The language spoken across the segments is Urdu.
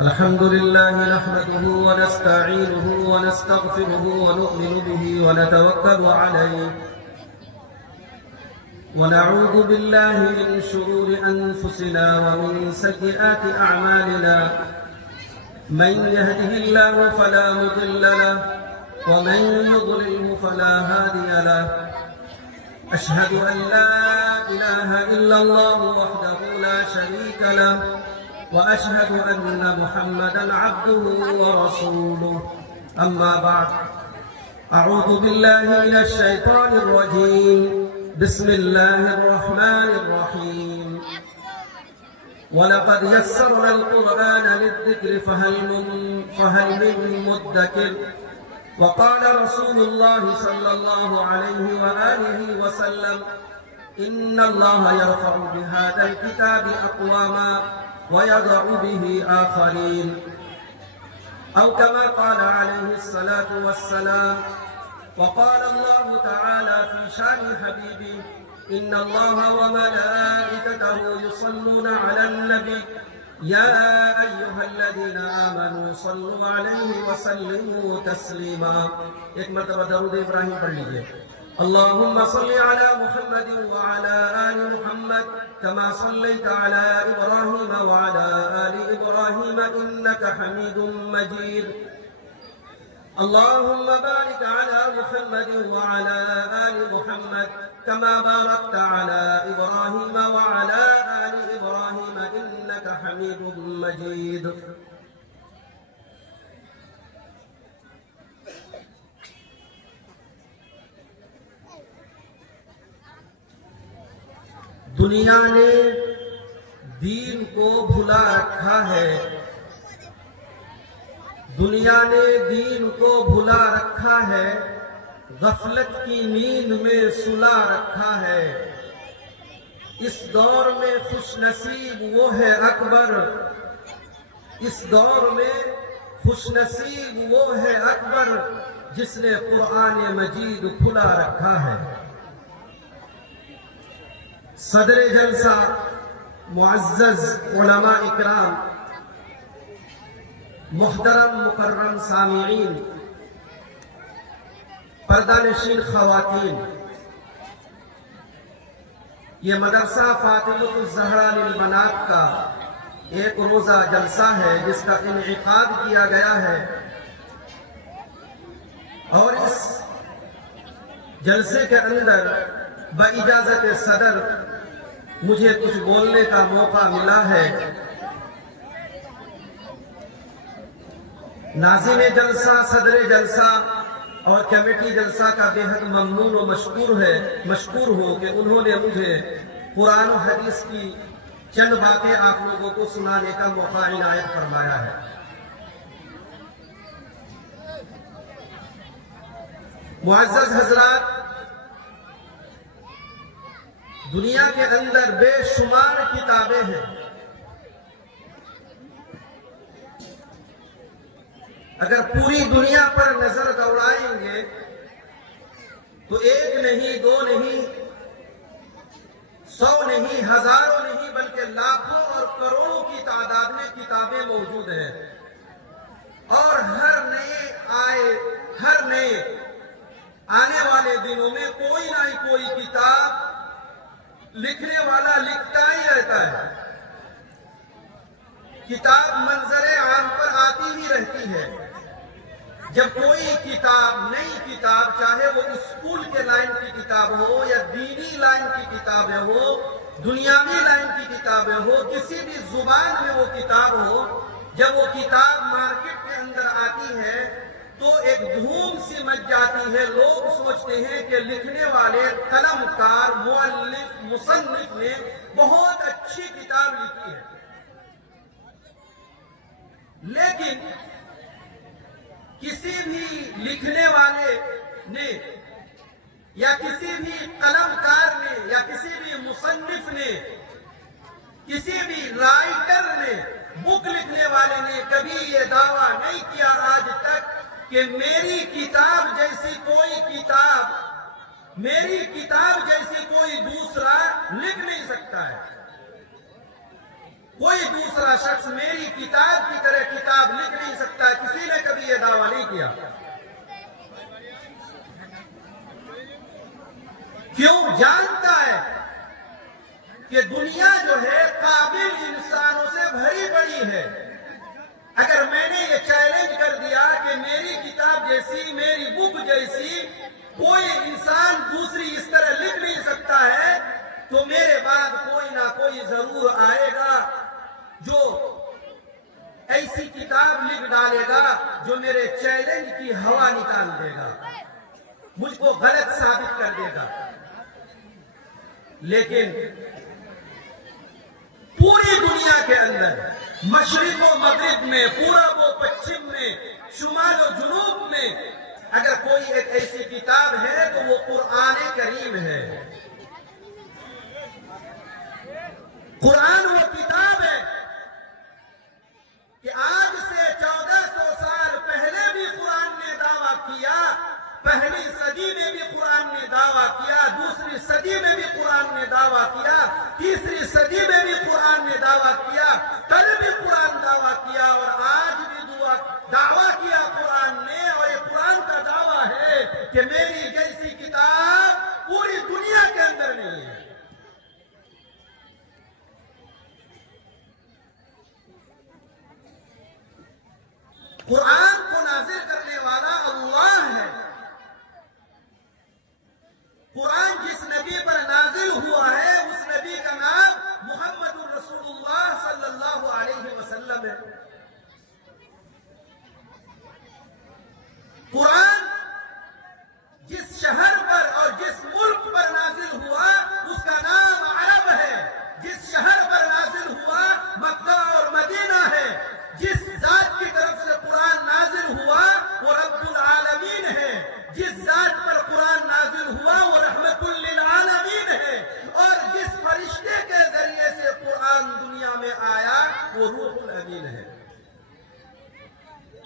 الحمد لله نحمده ونستعينه ونستغفره ونؤمن به ونتوكل عليه ونعوذ بالله من شرور أنفسنا ومن سيئات أعمالنا من يهده الله فلا مضل له ومن يضلله فلا هادي له أشهد أن لا إله إلا الله وحده لا شريك له وأشهد أن محمدا عبده ورسوله أما بعد أعوذ بالله من الشيطان الرجيم بسم الله الرحمن الرحيم ولقد يسرنا القرآن للذكر فهل من مدكر وقال رسول الله صلى الله عليه وآله وسلم إن الله يرفع بهذا الكتاب أقواما ويضع به آخرين أو كما قال عليه الصلاة والسلام وقال الله تعالى في شان حبيبه إن الله وملائكته يصلون على النبي يا أيها الذين آمنوا صلوا عليه وسلموا تسليما ایک مرتبہ درود ابراہیم پڑھ لیجئے اللهم صل على محمد وعلى آل محمد كما صليت على إبراهيم وعلى آل إبراهيم إنك حميد مجيد اللهم بارك على محمد وعلى آل محمد كما باركت على إبراهيم وعلى آل إبراهيم إنك حميد مجيد دنیا نے دین کو بھلا رکھا ہے دنیا نے دین کو بھلا رکھا ہے غفلت کی نیند میں سلا رکھا ہے اس دور میں خوش نصیب وہ ہے اکبر اس دور میں خوش نصیب وہ ہے اکبر جس نے قرآن مجید کھلا رکھا ہے صدر جلسہ معزز علماء اکرام محترم مکرم سامعین پردہ نشین خواتین یہ مدرسہ فاطمۃ الزہرا للبنات کا ایک روزہ جلسہ ہے جس کا انعقاد کیا گیا ہے اور اس جلسے کے اندر باجازت صدر مجھے کچھ بولنے کا موقع ملا ہے ناظم جلسہ صدر جلسہ اور کمیٹی جلسہ کا بے حد ممنون و مشکور ہو کہ انہوں نے مجھے قرآن و حدیث کی چند باتیں آپ لوگوں کو سنانے کا موقع عنایت فرمایا ہے معزز حضرات دنیا کے اندر بے شمار کتابیں ہیں اگر پوری دنیا پر نظر دوڑائیں گے تو ایک نہیں دو نہیں 100 نہیں ہزاروں نہیں بلکہ لاکھوں اور کروڑوں کی تعداد میں کتابیں موجود ہیں اور ہر نئے آنے والے دنوں میں کوئی نہ کوئی کتاب لکھنے والا لکھتا ہی رہتا ہے کتاب منظر عام پر آتی ہی رہتی ہے جب کوئی کتاب نئی کتاب چاہے وہ اسکول کے لائن کی کتاب ہو یا دینی لائن کی کتابیں ہو دنیاوی لائن کی کتابیں ہو کسی بھی زبان میں وہ کتاب ہو جب وہ کتاب مارکیٹ کے اندر آتی ہے تو ایک دھوم سی مچ جاتی ہے لوگ سوچتے ہیں کہ لکھنے والے قلم کار مؤلف مصنف نے بہت اچھی کتاب لکھی ہے لیکن کسی بھی لکھنے والے نے یا کسی بھی قلم کار نے یا کسی بھی مصنف نے کسی بھی رائٹر نے بک لکھنے والے نے کبھی یہ دعویٰ نہیں کیا آج تک کہ میری کتاب جیسی کوئی میری کتاب جیسی کوئی دوسرا لکھ نہیں سکتا ہے. کوئی دوسرا شخص میری کتاب کی طرح کتاب لکھ نہیں سکتا. کسی نے کبھی یہ دعویٰ نہیں کیا. کیوں؟ جانتا ہے کہ دنیا جو ہے قابل انسانوں سے بھری پڑی ہے. اگر میں نے یہ چیلنج کر دیا کہ میری کتاب جیسی، میری بک جیسی کوئی انسان دوسری اس طرح لکھ نہیں سکتا ہے، تو میرے بعد کوئی نہ کوئی ضرور آئے گا جو ایسی کتاب لکھ ڈالے گا جو میرے چیلنج کی ہوا نکال دے گا، مجھ کو غلط ثابت کر دے گا. لیکن پوری دنیا کے اندر، مشرق و مغرب میں، پورب و پچھم میں، شمال و جنوب میں، اگر کوئی ایک ایسی کتاب ہے تو وہ قرآن کریم ہے. قرآن وہ کتاب ہے کہ آج سے 1400 سال پہلے بھی قرآن نے دعویٰ کیا، پہلی صدی میں بھی قرآن نے دعویٰ کیا، دوسری صدی میں بھی قرآن نے دعویٰ کیا، تیسری صدی میں بھی قرآن نے دعویٰ کیا، کل بھی قرآن دعویٰ کیا، اور آج بھی دعویٰ کیا قرآن نے. اور یہ قرآن کا دعویٰ ہے کہ میری جیسی کتاب پوری دنیا کے اندر نہیں ہے. قرآن کو نازل کرنے والا اللہ ہے. قرآن جس نبی پر نازل ہوا ہے اس نبی کا نام محمد الرسول اللہ صلی اللہ علیہ وسلم ہے. قرآن جس شہر پر اور جس ملک پر نازل ہوا اس کا نام عرب ہے. جس شہر پر نازل ہوا مکہ اور مدینہ ہے. جس ذات کی طرف سے قرآن نازل ہوا وہ رب العالمین ہے. جس ذات پر قرآن نازل ہوا وہ رحمت للعالمین ہے. اور جس فرشتے کے ذریعے سے قرآن دنیا میں آیا وہ روح الامین ہے.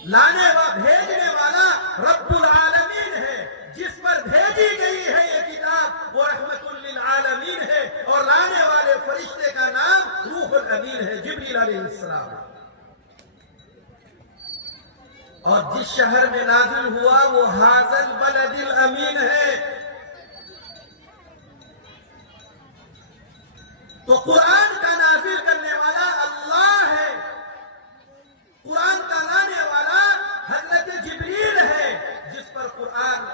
لانے و بھیجنے والا رب العالمین ہے. جس پر بھیجی گئی ہے یہ کتاب وہ رحمت للعالمین ہے. اور لانے والے فرشتے کا نام روح الامین ہے، جبریل علیہ السلام. اور جس شہر میں نازل ہوا وہ ھذا البلد الامین ہے. تو قرآن کا نازل کرنے والا اللہ ہے. قرآن کا لانے والا حضرت جبریل ہے. جس پر قرآن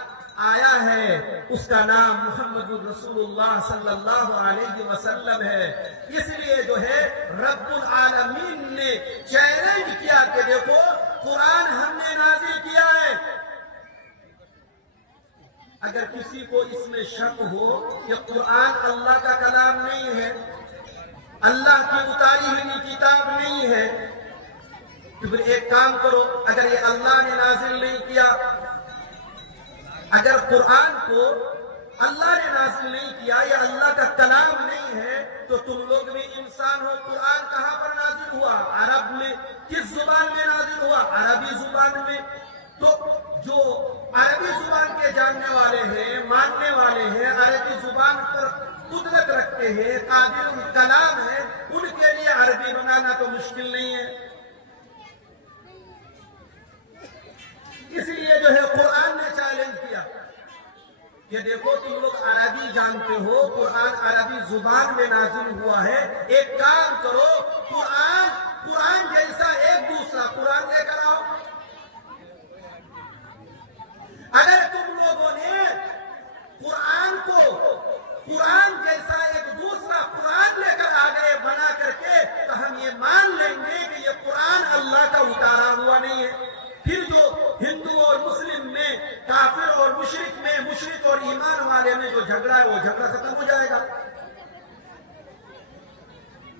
آیا ہے اس کا نام محمد الرسول اللہ صلی اللہ علیہ وسلم ہے. اس لیے جو ہے رب العالمین نے چیلنج کیا کہ دیکھو قرآن ہم نے نازل کیا ہے. اگر کسی کو اس میں شک ہو کہ قرآن اللہ کا کلام نہیں ہے، اللہ کی اتاری ہوئی کتاب نہیں ہے، تو پھر ایک کام کرو، اگر یہ اللہ نے نازل نہیں کیا، اگر قرآن کو اللہ نے نازل نہیں کیا یا اللہ کا کلام نہیں ہے، تو تم لوگ بھی انسان ہو. قرآن کہاں پر نازل ہوا؟ عرب میں. کس زبان میں نازل ہوا؟ عربی زبان میں. تو جو عربی زبان کے جاننے والے ہیں، ماننے والے ہیں، عربی زبان پر قدرت رکھتے ہیں، قابل کلام ہے، ان کے لیے عربی بنانا تو مشکل نہیں ہے. اس لیے جو ہے قرآن نے چیلنج کیا کہ دیکھو تم لوگ عربی جانتے ہو، قرآن عربی زبان میں نازل ہوا ہے، ایک کام کرو، قرآن جیسا ایک دوسرا قرآن لے کر آؤ. اگر تم لوگوں نے قرآن جیسا ایک دوسرا قرآن لے کر آ گئے بنا کر کے، تو ہم یہ مان لیں گے کہ یہ قرآن اللہ کا اتارا ہوا نہیں ہے. پھر جو ہندو اور مسلم میں، کافر اور مشرک میں، مشرک اور ایمان والے میں جو جھگڑا ہے وہ جھگڑا ختم ہو جائے گا.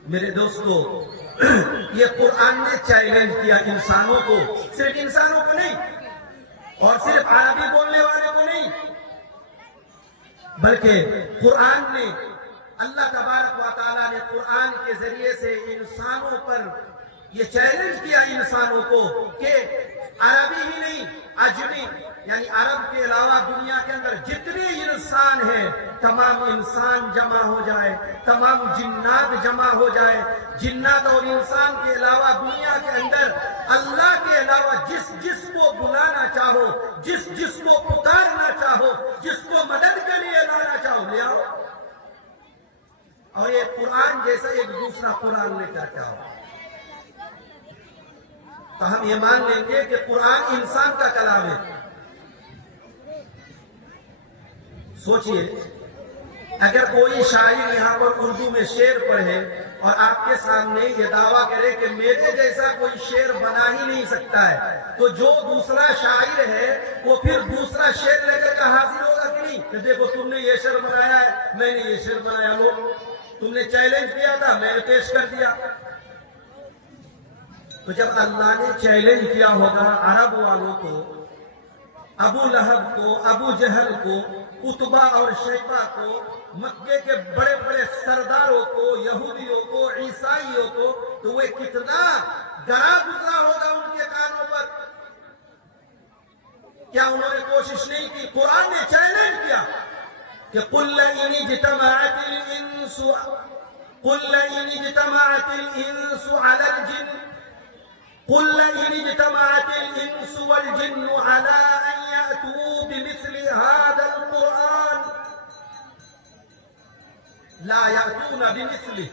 میرے دوستو، یہ قرآن نے چیلنج کیا انسانوں کو، صرف انسانوں کو نہیں اور صرف عربی بولنے والے کو نہیں، بلکہ قرآن نے، اللہ تبارک و تعالیٰ نے قرآن کے ذریعے سے انسانوں پر یہ چیلنج کیا انسانوں کو کہ عربی ہی نہیں، عجمی یعنی عرب کے علاوہ دنیا کے اندر جتنے انسان ہیں تمام انسان جمع ہو جائے، تمام جنات جمع ہو جائے، جنات اور انسان کے علاوہ دنیا کے اندر اللہ کے علاوہ جس کو بلانا چاہو، جس کو پکارنا چاہو، جس کو مدد کے لیے لانا چاہو، لے آؤ، اور یہ قرآن جیسا ایک دوسرا قرآن لے کر کے آؤ، تو ہم یہ مان لیں گے کہ قرآن انسان کا کلام ہے۔ سوچئے اگر کوئی شاعر یہاں پر اردو میں شعر پڑھے اور آپ کے سامنے یہ دعویٰ کرے کہ میرے جیسا کوئی شعر بنا ہی نہیں سکتا ہے، تو جو دوسرا شاعر ہے وہ پھر دوسرا شعر لے کر حاضر ہوگا کہ نہیں، کہ دیکھو تم نے یہ شعر بنایا ہے، میں نے یہ شعر بنایا، لو تم نے چیلنج کیا تھا، میں نے پیش کر دیا۔ تو جب اللہ نے چیلنج کیا ہوگا عرب والوں کو، ابو لہب کو، ابو جہل کو، اتبا اور شیبہ کو، مکے کے بڑے بڑے سرداروں کو، یہودیوں کو، عیسائیوں کو، تو وہ کتنا گرا گزرا ہوگا ان کے کانوں پر۔ کیا انہوں نے کوشش نہیں کی؟ قرآن نے چیلنج کیا کہ قُلْ إِنِ اجْتَمَعَتِ الْإِنسُ عَلَى الْجِنِّ قُلْ إِنِ اجْتَمَعَتِ الْإِنسُ وَالْجِنُّ عَلَىٰ أَن يَأْتُوا بِمِثْلِ هَٰذَا الْقُرْآنِ لَا يَأْتُونَ بِمِثْلِهِ۔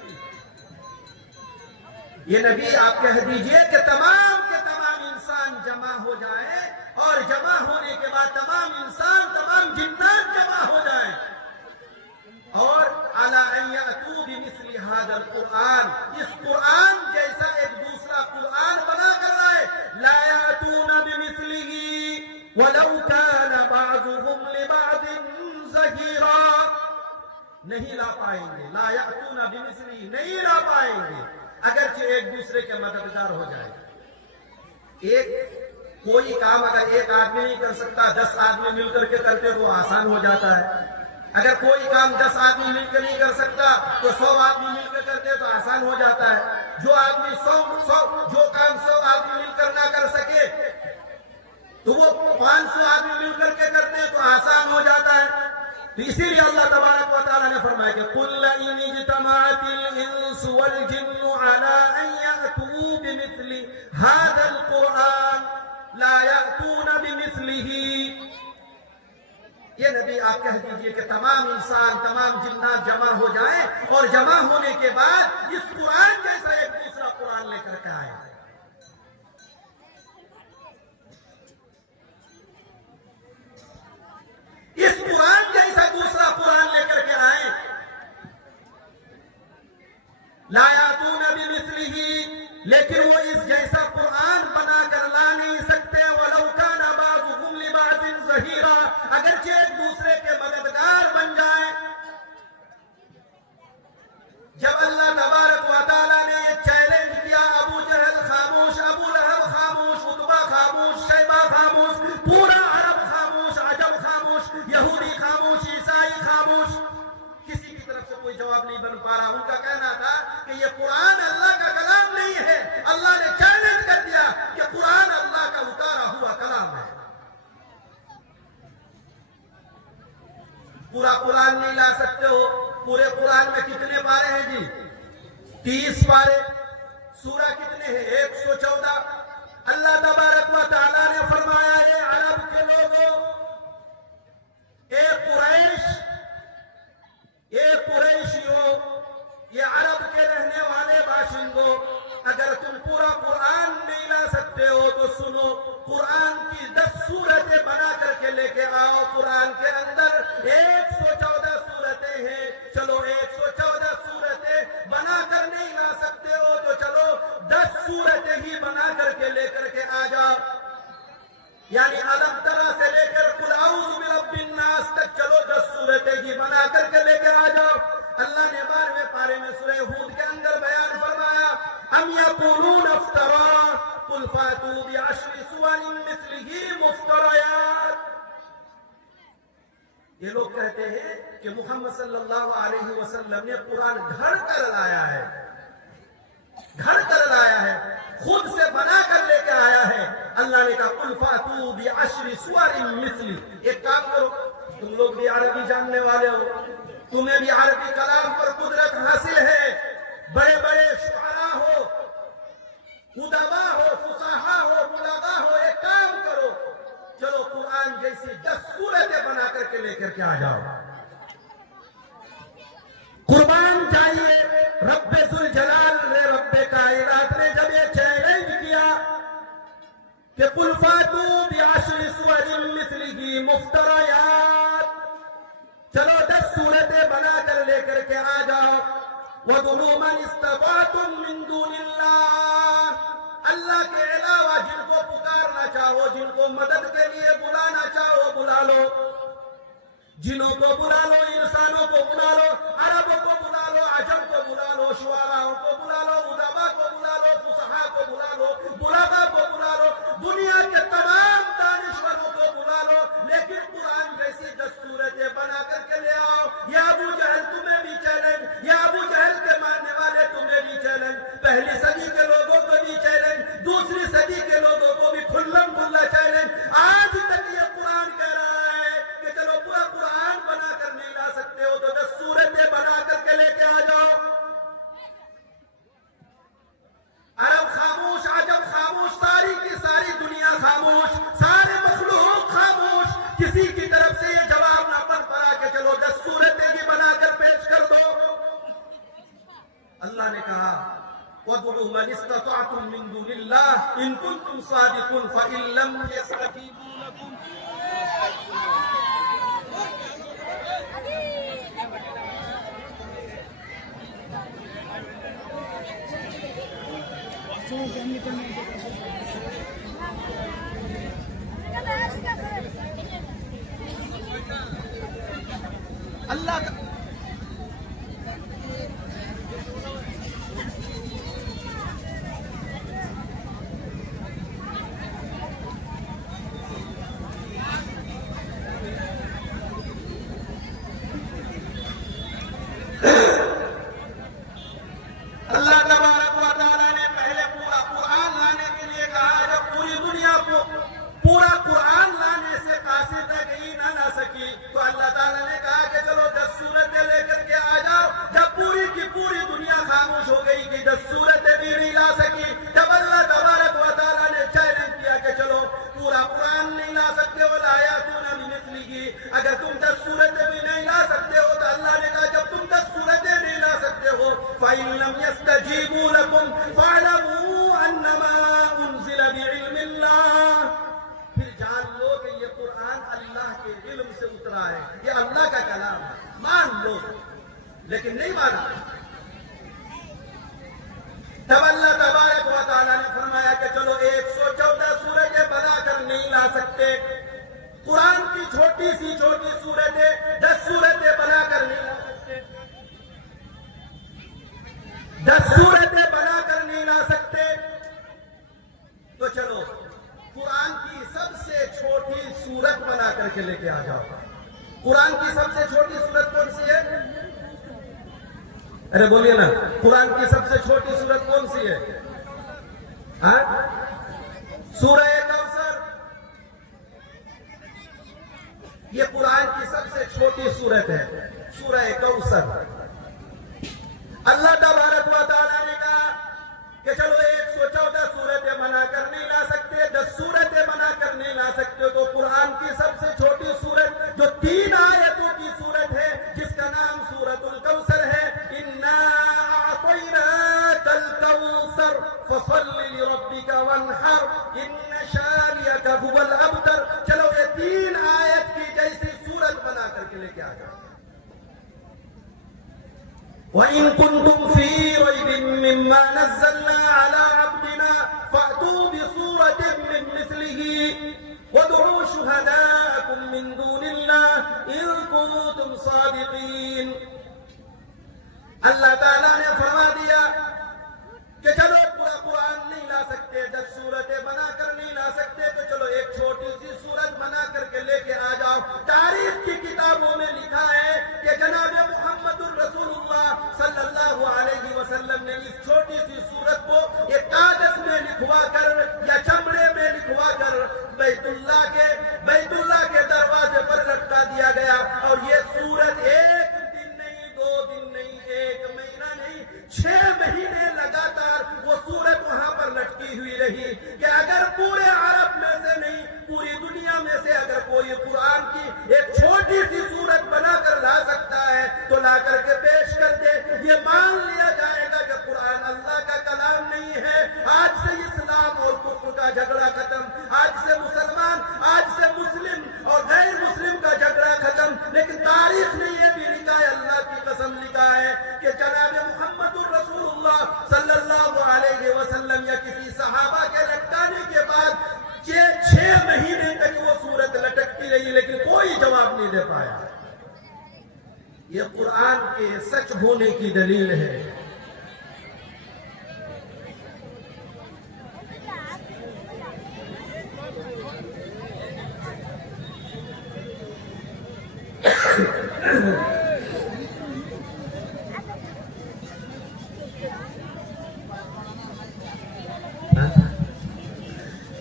یہ نبی آپ کہہ دیجئے کہ تمام کے تمام انسان جمع ہو جائیں، اور جمع ہونے کے بعد تمام انسان، تمام جنات جمع ہو جائیں، اور عَلَىٰ أَن يَأْتُوا بِمِثْلِ هَٰذَا الْقُرْآنِ، اس قرآن جیسا ایک دوسرا قرآن بنا کر لائے، لَا يَأْتُونَ بِمِثْلِهِ وَلَوْ كَانَ بَعْضُهُمْ لِبَعْضٍ ظَهِيرًا، نہیں لا پائیں گے، لا یأتون بمثلی، نہیں لا پائیں گے، اگرچہ ایک دوسرے کے مددگار ہو جائے۔ کوئی کام اگر ایک آدمی نہیں کر سکتا، 10 آدمی مل کر کے کرتے تو آسان ہو جاتا ہے۔ اگر کوئی کام 10 آدمی مل کے نہیں کر سکتا تو 100 آدمی مل کے کرتے تو آسان ہو جاتا ہے۔ جو کام 100 آدمی مل کر نہ کر سکے تو وہ 500 آدمی مل کر کے کرتے تو آسان ہو جاتا ہے۔ تو اسی لیے اللہ تبارک و تعالیٰ نے فرمایا کہ قُلْ إِنِ اجْتَمَعَتِ الْإِنسُ وَالْجِنُّ عَلَىٰ أَن يَأْتُوا بِمِثْلِ هَٰذَا الْقُرْآنِ لَا يَأْتُونَ بِمِثْلِهِ۔ یہ نبی آپ کہہ دیجئے کہ تمام انسان، تمام جنات جمع ہو جائیں، اور جمع ہونے کے بعد اس قرآن جیسا ایک دوسرا قرآن لے کر کے آئیں۔ اس قرآن جیسا دوسرا قرآن لے کر کے آئیں، لا یاتون بمثلہ، لیکن وہ اس جیسا قرآن بنا کر لا نہیں سکتے، ولو کان بعضهم لبعض ظہیرا، اگرچہ ایک دوسرے کے مددگار بن جائیں۔ جب اللہ تبارک و تعالیٰ نے یہ چیلنج کیا، ابو جہل خاموش، ابو لہب خاموش، اتبا خاموش، شیبہ خاموش، پورا عرب خاموش، عجم خاموش، یہودی خاموش، عیسائی خاموش، کسی کی طرف سے کوئی جواب نہیں بن پا رہا۔ ان کا کہنا تھا کہ یہ قرآن اللہ کا کلام نہیں ہے۔ اللہ نے چیلنج کر دیا کہ قرآن اللہ کا اتارا ہوا کلام ہے۔ پورا قرآن نہیں لا سکتے ہو؟ پورے قرآن میں کتنے پارے ہیں جی؟ 30 پارے۔ سورہ کتنے ہیں؟ 114۔ اللہ تبارک و تعالیٰ نے فرمایا، اے عرب کے لوگوں، اے قریش، اے قریشیوں، یہ عرب کے رہنے والے باشندوں، اگر تم پورا قرآن نہیں لا سکتے ہو تو سنو، قرآن کی 10 سورتیں بنا کر کے لے کے آؤ۔ قرآن کے اندر 114 سورتیں ہیں، چلو 114 سورتیں بنا کر نہیں لا سکتے ہو تو چلو 10 سورتیں ہی بنا کر کے لے کر کے آ جاؤ۔ یعنی علم ترا سے لے کر قل اعوذ برب الناس تک چلو 10 سورتیں ہی بنا کر کے لے کے آ جاؤ۔ اللہ نے 12ویں پارے میں سورہ ہود کے اندر بیان فرمایا، ام یقولون افترا قل فاتوا بعشر سور مثلہ مفتریات۔ یہ لوگ کہتے ہیں کہ محمد صلی اللہ علیہ وسلم نے قرآن گھڑ کر لایا ہے، گھڑ کر لایا ہے، خود سے بنا کر لے کے آیا ہے۔ اللہ نے کہا قل فاتوا بعشر سور مثلہ، ایک کام کرو، تم تم لوگ بھی عربی جاننے والے ہو, تمہیں بھی عربی کلام پر قدرت حاصل ہے, بڑے بڑے شعراء ہو, ادبا ہو, فصحا ہو, بلغا ہو, ایک کام کرو, چلو قرآن جیسی 10 سورتیں بنا کر کے لے کر کے آ جاؤ. قربان جائیے, رب ذوالجلال نے, رب کائنات نے جب یہ چیلنج کیا کہ قل فاتوا بعشر سور مثلہ مفتریات, چلو 10 سورتیں بنا کر لے کر کے آ جاؤ. وَادْعُوا مَنِ اسْتَطَعْتُم مِّن دُونِ اللَّهِ, اللہ کے علاوہ جن کو پکارنا چاہو, جن کو مدد کے لیے بلانا چاہو بلا لو, جنوں کو بلا لو, انسانوں کو بلا لو, عربوں کو بلا لو, عجم کو بلا لو, شعراءوں کو بلا لو, ادبا کو بلا لو, فصحاء کو بلا لو, بلغا کو بلا لو, دنیا کے تمام دانشوروں کو بلا لو, لیکن قرآن جیسی 10 سورتیں بنا کر کے لے آؤ. یا ابو جہل تمہیں بھی چیلنج, یا ابو جہل کے ماننے والے تمہیں بھی چیلنج, پہلی صدی کے لوگوں کو بھی چیلنج, دوسری صدی کے لوگوں کو بھی کھلم کھلا چیلنج. آج تک یہ قرآن کہہ رہا ہے کہ چلو پورا قرآن بنا کر نہیں لا سکتے ہو تو 10 سورتیں بنا کر کے لے کے آ جاؤ. عرب خاموش, عجم خاموش, ساری کی ساری دنیا خاموش, سارے مخلوق خاموش, کسی کی طرف سے یہ جواب نہ بن پڑا کہ چلو 10 سورتیں بھی بنا کر پیش کر دو. اللہ نے کہا وَادْعُوا مَنِ اسْتَطَعْتُم مِّن دُونِ اللَّهِ إِن كُنتُمْ صَادِقِينَ فَإِن لَّمْ يَسْتَجِيبُوا لَكُمْ اللہ تبارک و تعالیٰ نے پہلے پورا قرآن لانے کے لیے کہا. جب پوری دنیا کو پورا قرآن لانے سے قاصر رہ گئی, نہ لا سکی, تو اللہ تعالیٰ نے کہا کہ چلو 10 سورتیں لے کر کے آ جاؤ. جب پوری کی پوری دنیا خاموش ہو گئی کہ 10 سورتیں بھی نہیں لا سکی, جب اللہ تبارک و تعالیٰ نے چیلنج کیا کہ چلو پورا قرآن نہیں لا سکتے ہو, لَآيَاتُونَ بِمِثْلِهِ, اگر تم 10 سورتیں بھی نہیں لا سکتے ہو تو اللہ نے کہا جب تم 10 سورتیں نہیں لا سکتے ہو فَإِن لَّمْ يَسْتَجِيبُوا لَكُمْ فَاعْلَمُوا أَنَّمَا أُنزِلَ بِعِلْمِ اللَّهِ, پھر جان لو کہ یہ قرآن اللہ کے علم سے اترا ہے, یہ اللہ کا کلام ہے, مان لو. لیکن نہیں مانا. تب اللہ تبارک و تعالیٰ نے فرمایا کہ چلو 114 سورتیں بنا کر نہیں لا سکتے, قرآن کی چھوٹی سی چھوٹی سورتیں 10 سورتیں بنا کر نہیں لا سکتے, 10 سورتیں بنا کر نہیں لا سکتے, تو چلو قرآن کی سب سے چھوٹی سورت بنا کر کے لے کے آ جاؤ. قرآن کی سب سے چھوٹی سورت کون سی ہے؟ ارے بولیے نا, قرآن کی سب سے چھوٹی سورت کون سی ہے؟ سورہ کوثر. یہ قرآن کی سب سے چھوٹی سورت ہے, سورہ کوثر. اللہ تبارک و تعالیٰ نے کہا کہ چلو 114 سورتیں بنا کر نہیں لا سکتے, 10 سورتیں بنا کر نہیں لا سکتے, تو قرآن کی سب سے چھوٹی سورت جو 3 آیتوں کی سورت ہے, جس کا نام سورۃ الکوثر ہے, اِنَّا أَعْطَيْنَاكَ الْكَوْثَرَ فَصَلِّ لِرَبِّكَ وَانْحَرْ إِنَّ شَانِئَكَ هُوَ الْأَبْتَرُ. چلو یہ 3 آیت کی جیسی سورت بنا کر کے لے کے آ جاؤ. وَإِن كُنتُمْ فِي رَيْبٍ مِّمَّا نَزَّلْنَا عَلَىٰ عَبْدِنَا فَأْتُوا بِسُورَةٍ مِّن مِّثْلِهِ وَادْعُوا شُهَدَاءَكُم مِّن دُونِ اللَّهِ إِن كُنتُمْ صَادِقِينَ. اللہ تعالیٰ نے فرما دیا کہ چلو پورا قرآن نہیں لا سکتے, 10 سورتیں بنا کر نہیں لا سکتے, تو چلو ایک چھوٹی سی سورت بنا کر کے لے کے آ جاؤ. تاریخ کی کتابوں میں لکھا ہے کہ جناب محمد الرسول اللہ صلی اللہ علیہ وسلم نے اس چھوٹی سی سورت کو ایک کاغذ میں لکھوا کر یا چمڑے میں لکھوا کر بیت اللہ کے دروازے پر لٹکا دیا گیا. نہیں دے پایا. یہ قرآن کے سچ ہونے کی دلیل ہے.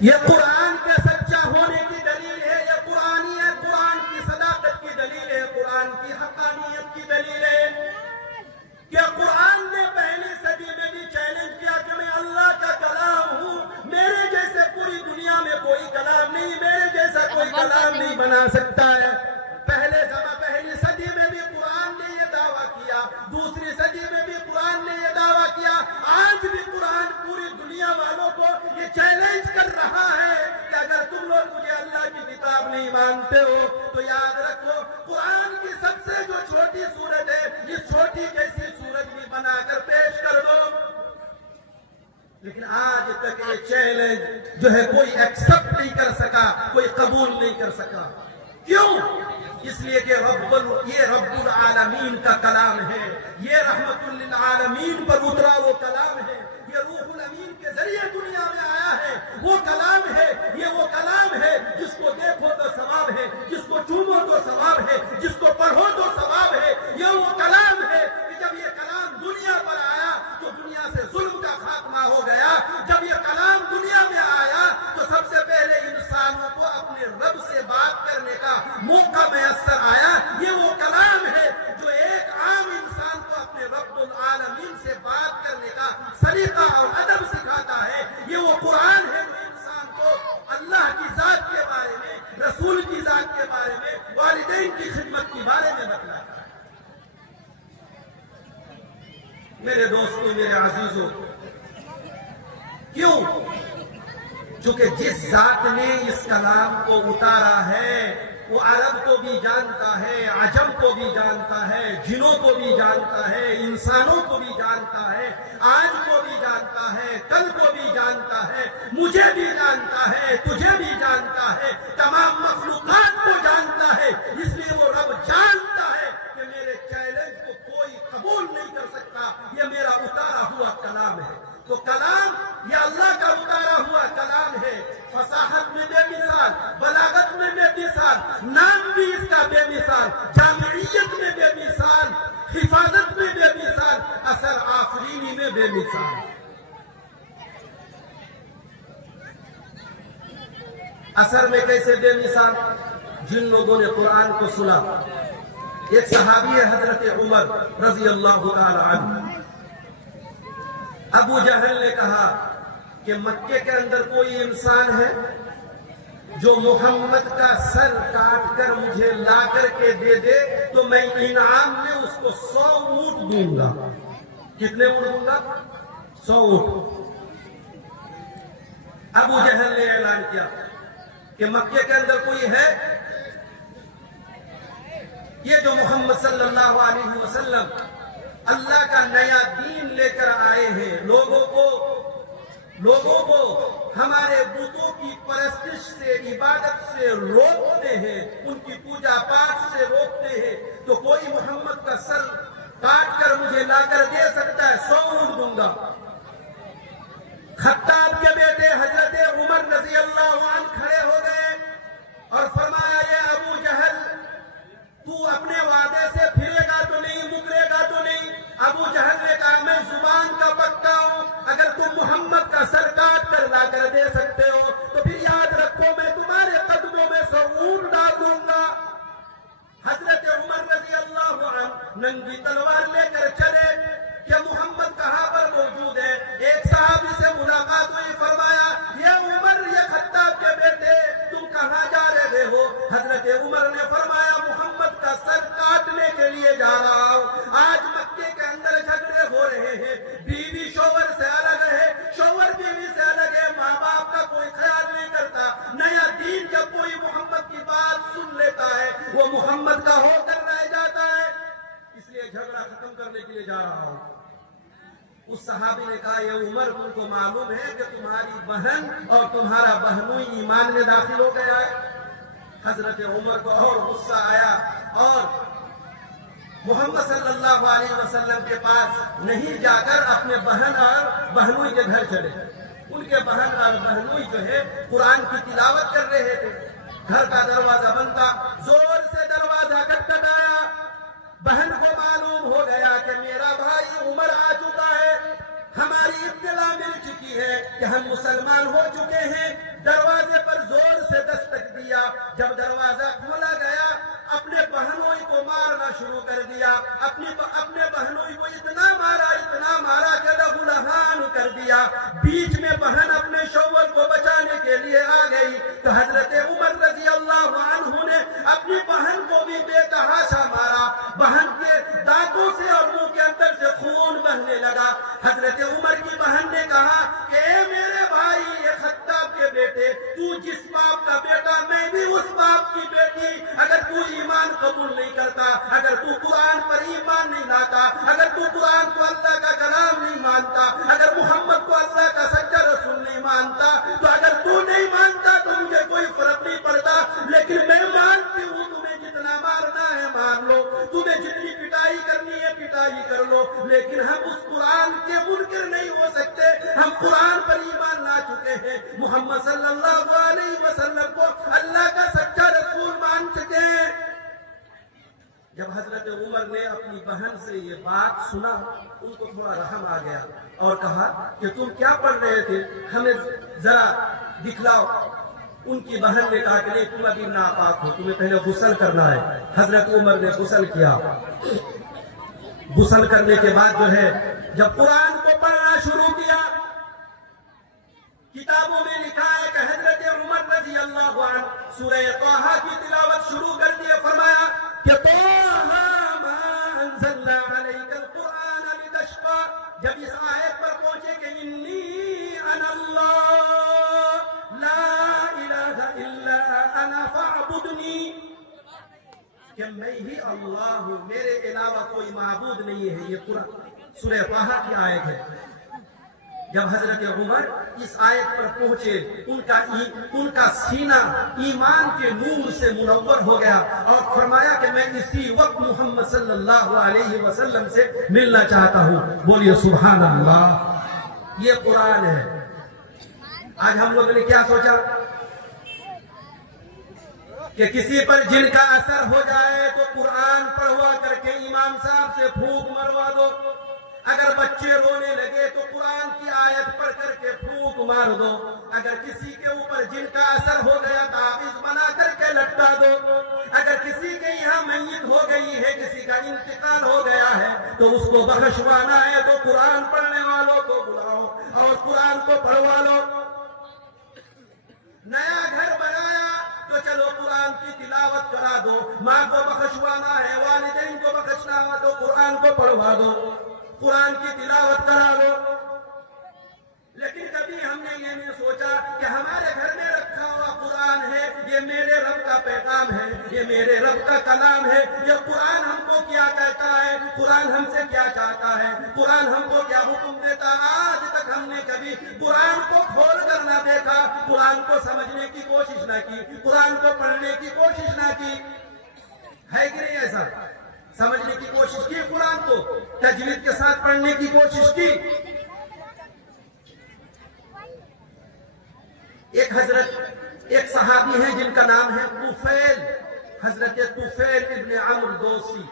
یہ قرآن کے سچا ہونے کی دلیل ہے. یہ قرآن کی صداقت کی دلیل ہے. قرآن کی حقانیت کی دلیل ہے کہ قرآن نے پہلی صدی میں بھی چیلنج کیا کہ میں اللہ کا کلام ہوں. میرے جیسے پوری دنیا میں کوئی کلام نہیں, میرے جیسا کوئی کلام نہیں بنا سکتا ہے. پہلی صدی میں بھی قرآن نے یہ دعویٰ کیا, دوسری صدی میں بھی قرآن نے یہ دعویٰ کیا. آج بھی قرآن پوری دنیا والوں کو یہ چیلنج کر رہا ہے کہ اگر تم لوگ مجھے اللہ کی کتاب نہیں مانتے ہو تو یاد رکھو قرآن کی سب سے جو چھوٹی سورت ہے, اس چھوٹی جیسی سورت بھی بنا کر پیش کر دو. لیکن آج تک یہ چیلنج جو ہے کوئی ایکسپٹ نہیں کر سکا, کوئی قبول نہیں کر سکا. کیوں؟ اس لیے کہ یہ رب العالمین کا کلام ہے, یہ رحمت للعالمین پر اترا وہ کلام ہے, یہ روح الامین کے ذریعے دنیا میں آیا ہے وہ کلام ہے. یہ وہ کلام ہے جس کو دیکھو تو ثواب ہے, جس کو چومو تو ثواب ہے, جس کو پڑھو تو ثواب ہے. یہ وہ کلام ہے کہ جب یہ کلام دنیا پر آیا تو دنیا سے ظلم کا خاتمہ ہو گیا. جب یہ کلام دنیا میں آیا تو سب سے پہلے انسانوں کو اپنے رب سے بات کرنے کا موقع میسر آیا. یہ وہ کلام ہے جو ایک عام انسان کو اپنے رب العالمین سے بات کرنے کا سلیقہ اور ادب سکھاتا ہے. یہ وہ قرآن ہے جو انسان کو اللہ کی ذات کے بارے میں, رسول کی ذات کے بارے میں, والدین کی خدمت کے بارے میں بتلاتا ہے. میرے دوستوں, میرے عزیزوں, کیوں؟ چونکہ جس ذات نے اس کلام کو اتارا ہے وہ عرب کو بھی جانتا ہے, عجم کو بھی جانتا ہے, جنوں کو بھی جانتا ہے, انسانوں کو بھی جانتا ہے, آج کو بھی جانتا ہے, کل کو بھی جانتا ہے, مجھے بھی جانتا ہے, تجھے بھی جانتا ہے, تمام مخلوقات کو جانتا ہے. اس لیے وہ رب جانتا ہے کہ میرے چیلنج کو کوئی قبول نہیں کر سکتا. یہ میرا اتارا ہوا کلام ہے. تو کلام یہ اللہ کا اتارا ہوا کلام ہے. فصاحت میں بے مثال, بلاغت میں بے مثال, نام بھی اس کا بے مثال, جامعیت میں بے مثال, حفاظت میں بے مثال, اثر آفرینی میں بے مثال. اثر میں کیسے بے مثال؟ جن لوگوں نے قرآن کو سنا, ایک صحابی ہے حضرت عمر رضی اللہ تعالی عنہ. ابو جہل نے کہا کہ مکے کے اندر کوئی انسان ہے جو محمد کا سر کاٹ کر مجھے لا کر کے دے دے تو میں انعام میں اس کو 100 اونٹ دوں گا. کتنے اونٹ دوں گا؟ 100 اونٹ. ابو جہل نے اعلان کیا کہ مکے کے اندر کوئی ہے یہ جو محمد صلی اللہ علیہ وسلم اللہ کا نیا دین لے کر آئے ہیں, لوگوں کو ہمارے بتوں کی پرستش سے, عبادت سے روکتے ہیں, ان کی پوجا پاٹ سے روکتے ہیں. تو کوئی محمد کا سر کاٹ کر مجھے لا کر دے سکتا ہے, 100 اونٹ دوں گا. خطاب کے بیٹے حضرت عمر رضی اللہ عنہ کھڑے ہو گئے اور فرمایا, یہ ابو جہل تو اپنے وعدے سے پھرے گا تو نہیں, مکرے گا تو نہیں. ابو جہل نے کہا میں زبان کا پکا ہوں, اگر تم محمد کا سر کاٹ کر لا کر دے سکتے ہو تو پھر یاد رکھو میں تمہارے قدموں میں 100 اونٹ ڈال دوں گا. حضرت عمر رضی اللہ عنہ ننگی تلوار لے کر چلے کہ محمد کہاں پر موجود ہے. ایک صحابی سے ملاقات ہوئی, فرمایا یہ عمر, یہ خطاب کے بیٹے, تم کہاں جا رہے ہو؟ حضرت عمر نے فرمایا محمد کا سر کاٹنے کے لیے جا رہا ہوں. آج مکے کے اندر جھگڑے ہو رہے ہیں, بیوی شوہر سے الگ ہے, شوہر بیوی سے الگ ہے, ماں باپ کا کوئی خیال نہیں کرتا. نیا دین جب کوئی محمد کی بات سن لیتا ہے وہ محمد کا ہو کر رہ جاتا ہے. اس لیے جھگڑا ختم کرنے کے لیے جا رہا ہوں. اس صحابی نے کہا یہ عمر, تم کو معلوم ہے کہ تمہاری بہن اور تمہارا بہنوئی ایمان میں داخل ہو گیا ہے؟ حضرت عمر کو اور غصہ آیا اور محمد صلی اللہ علیہ وسلم کے پاس نہیں جا کر اپنے بہن اور بہنوئی کے گھر چلے. ان کے بہن اور بہنوئی جو ہے قرآن کی تلاوت کر رہے تھے. گھر کا دروازہ بند تھا. زور سے دروازہ کھٹکھٹایا. بہن کو معلوم ہو گیا کہ میرا بھائی عمر آ چکا ہے. ہماری اطلاع مل چکی ہے کہ ہم مسلمان ہو چکے ہیں. دروازے پر زور سے دستک دیا. جب دروازہ کھولا گیا اپنے بہنوئی کو مارنا شروع کر دیا. اپنے بہنوئی کو اتنا مارا کہ لہو لہان کر دیا. بیچ میں بہن اپنے شوہر کو بچانے کے لیے آ گئی تو حضرت عمر رضی اللہ عنہ نے اپنی بہن کو بھی بے تحاشا مارا. بہن کے دانتوں سے اور منہ کے اندر سے خون بہنے لگا. حضرت عمر کی بہن نے کہا کہ اے میرے بھائی یہ خطاب کے بیٹے, تو جس باپ کا بیٹا میں بھی اس باپ کی بیٹی. اگر تو ایمان قبول نہیں کرتا, اگر تو قرآن پر ایمان نہیں لاتا, اگر تو قرآن کو اللہ کا کلام نہیں مانتا, اگر محمد کو اللہ کا سچا رسول نہیں مانتا, تو اگر تو نہیں مانتا تو مجھے کوئی فرق نہیں پڑتا. لیکن میں مانتی ہوں تمہیں جتنا مارنا ہے مار لو, تمہیں جتنی پٹائی کرنی ہے پٹائی کر لو, لیکن ہم اس قرآن کے منکر نہیں ہو سکتے. ہم قرآن پر ایمان لا چکے ہیں. محمد صلی اللہ علیہ وسلم کو اللہ کا سچا رسول مان چکے ہیں. جب حضرت عمر نے اپنی بہن سے یہ بات سنا ان کو تھوڑا رحم آ گیا اور کہا کہ تم کیا پڑھ رہے تھے, ہمیں ذرا دکھلاؤ. ان کی بہن نے کہا کہ نہیں, تم ابھی ناپاک ہو, تمہیں پہلے غسل کرنا ہے. حضرت عمر نے غسل کیا. غسل کرنے کے بعد جو ہے جب قرآن کو پڑھنا شروع کیا, کتابوں میں لکھا ہے کہ حضرت عمر رضی اللہ عنہ سورہ طٰہٰ کی تلاوت شروع کر دیے. فرمایا کہ طٰہٰ مَا أَنزَلْنَا عَلَيْكَ الْقُرْآنَ لِتَشْقَىٰ. جب اس آیت پر پہنچے کہ انی انا اللہ لا الہ الا انا فاعبدنی, کہ میں ہی اللہ ہوں, میرے علاوہ کوئی معبود نہیں ہے. یہ قرآن سورہ طٰہٰ کی آیت ہے. جب حضرت عمر اس آیت پر پہنچے ان کا سینہ ایمان کے نور سے منور ہو گیا اور فرمایا کہ میں اسی وقت محمد صلی اللہ علیہ وسلم سے ملنا چاہتا ہوں. بولیے سبحان اللہ. یہ قرآن ہے. آج ہم لوگوں نے کیا سوچا کہ کسی پر جن کا اثر ہو جائے تو قرآن پڑھوا کر کے امام صاحب سے پھونک مروا دو. اگر بچے رونے لگے تو قرآن کی آیت پڑھ کر کے پھونک مار دو. اگر کسی کے اوپر جن کا اثر ہو گیا تعویذ بنا کر کے لٹکا دو. اگر کسی کے یہاں میت ہو گئی ہے, کسی کا انتقال ہو گیا ہے تو اس کو بخشوانا ہے تو قرآن پڑھنے والوں کو بلاؤ اور قرآن کو پڑھوا لو. نیا گھر بنایا تو چلو قرآن کی تلاوت کرا دو. ماں کو بخشوانا ہے, والدین کو بخشنا ہوا تو قرآن کو پڑھوا دو, قرآن کی تلاوت کرا دو. لیکن کبھی ہم نے یہ نہیں سوچا کہ ہمارے گھر میں رکھا ہوا قرآن ہے, یہ میرے رب کا پیغام ہے, یہ میرے رب کا کلام ہے. یہ قرآن ہم کو کیا کہتا ہے, قرآن ہم سے کیا چاہتا ہے, قرآن ہم کو کیا حکم دیتا. آج تک ہم نے کبھی قرآن کو کھول کر نہ دیکھا, قرآن کو سمجھنے کی کوشش نہ کی, قرآن کو پڑھنے کی کوشش نہ کی. ہے کہ نہیں ایسا؟ سمجھنے کی کوشش کی, قرآن کو تجوید کے ساتھ پڑھنے کی کوشش کی. ایک صحابی ہیں جن کا نام ہے طفیل, حضرت طفیل ابن عمرو دوسی,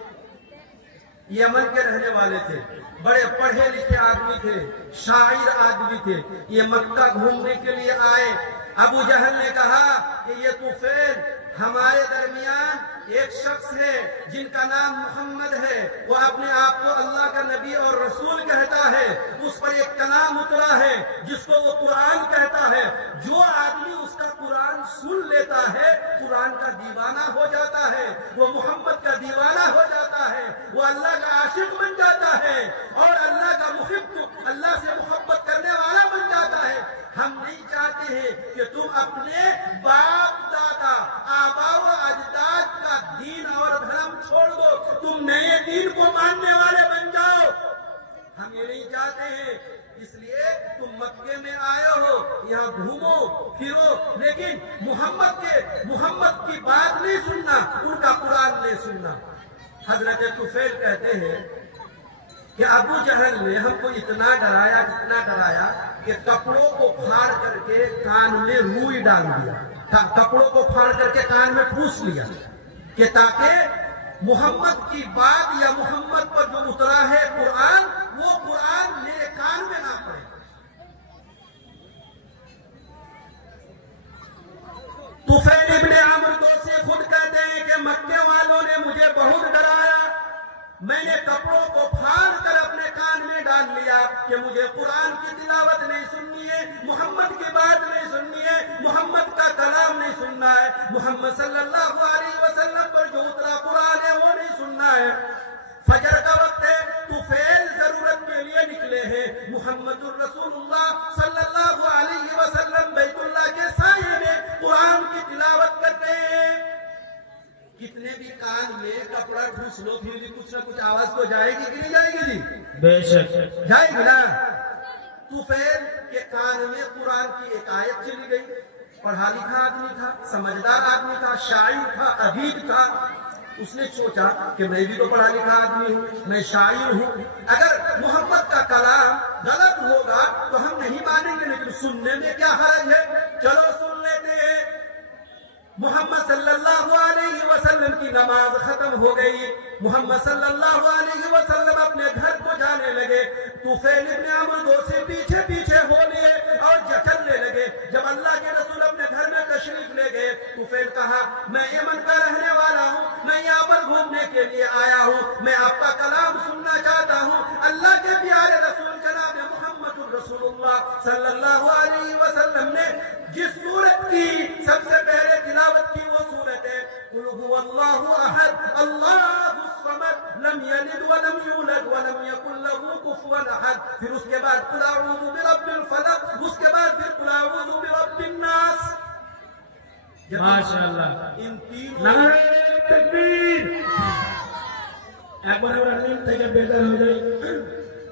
یمن کے رہنے والے تھے. بڑے پڑھے لکھے آدمی تھے, شاعر آدمی تھے. یہ مکہ گھومنے کے لیے آئے. ابو جہل نے کہا کہ یہ طفیل ہمارے درمیان ایک شخص ہے جن کا نام محمد ہے, وہ اپنے آپ کو اللہ کا نبی اور رسول کہتا ہے. اس پر ایک کلام اترا ہے جس کو وہ قرآن کہتا ہے. جو آدمی اس کا قرآن سن لیتا ہے قرآن کا دیوانہ ہو جاتا ہے, وہ محمد کا دیوانہ ہو جاتا ہے, وہ اللہ کا عاشق بن جاتا ہے اور اللہ کا محب, اللہ سے محبت کرنے والا بن جاتا ہے. ہم نہیں چاہتے ہیں کہ تم اپنے باپ دادا آبا و اجداد کا دین اور دھرم چھوڑ دو, تم نئے دین کو ماننے والے بن جاؤ. ہم یہ نہیں چاہتے ہیں. اس لیے تم مکے میں آئے ہو, یہاں گھومو پھرو, لیکن محمد کی بات نہیں سننا، ان کا قرآن نہیں سننا۔ حضرت طفیل کہتے ہیں کہ ابو جہل نے ہم کو اتنا ڈرایا کہ کپڑوں کو پھاڑ کر کے کان میں روئی ڈال دیا، کپڑوں کو پھاڑ کر کے کان میں ٹھوس لیا کہ تاکہ محمد کی بات یا محمد پر جو اترا ہے قرآن، وہ قرآن میرے کان میں نہ پڑے۔ طفیل ابن عمرو دوسی خود کہتے ہیں کہ مکے والوں نے مجھے بہت ڈرایا، میں نے کپڑوں کو پھاڑ کر اپنے کان میں ڈال لیا کہ مجھے قرآن کی تلاوت نہیں سننی ہے، محمد کی بات نہیں سننی ہے، محمد کا کلام نہیں سننا ہے، محمد صلی اللہ علیہ وسلم پر جو اترا قرآن ہے وہ نہیں سننا ہے۔ فجر کا وقت ہے، طفیل ضرورت کے لیے نکلے ہیں، محمد الرسول اللہ صلی اللہ علیہ وسلم بیت اللہ کے سائے میں قرآن کی تلاوت کرتے ہیں۔ کتنے بھی کان میں کپڑا ٹھوس لو پھر بھی کچھ نہ کچھ آواز تو جائے گی کہ نہیں جائے گی جی؟ بے شک جائے گی نا۔ طفیل کے کان میں قرآن کی ایک آیت چلی گئی، پڑھا لکھا آدمی تھا، سمجھدار آدمی تھا، شاعر تھا، ادیب تھا، اس نے سوچا کہ میں بھی تو پڑھا لکھا آدمی ہوں، میں شاعر ہوں، اگر محمد کا کلام غلط ہوگا تو ہم نہیں مانیں گے، لیکن سننے میں کیا حرج ہے، چلو سن لیتے ہیں۔ محمد صلی اللہ علیہ وسلم کی نماز ختم ہو گئی، محمد صلی اللہ علیہ وسلم اپنے گھر کو جانے لگے، طفیل ابن عمرو دوسی پیچھے پیچھے ہو لیے اور چلنے لگے۔ جب اللہ کے رسول اپنے گھر میں تشریف لے گئے، طفیل کہا میں یمن کا رہنے والا ہوں، میں یہاں پر گھومنے کے لیے آیا ہوں، میں آپ کا کلام سننا چاہتا ہوں۔ اللہ کے پیارے رسول جناب محمد الرسول اللہ صلی اللہ علیہ وسلم نے جس سورت کی سب سے پہلے تلاوت کی وہ سورت ہے قل هو اللہ احد اللہ الصمد لم یلد ولم یولد ولم یکن له کفوا احد، پھر اس کے بعد قل اعوذ برب الفلق، اس کے بعد پھر قل اعوذ برب الناس۔ ماشاءاللہ، ان تینوں نعرہ تکبیر، ایک بار اور نیند تھے کہ بہتر ہو جائے،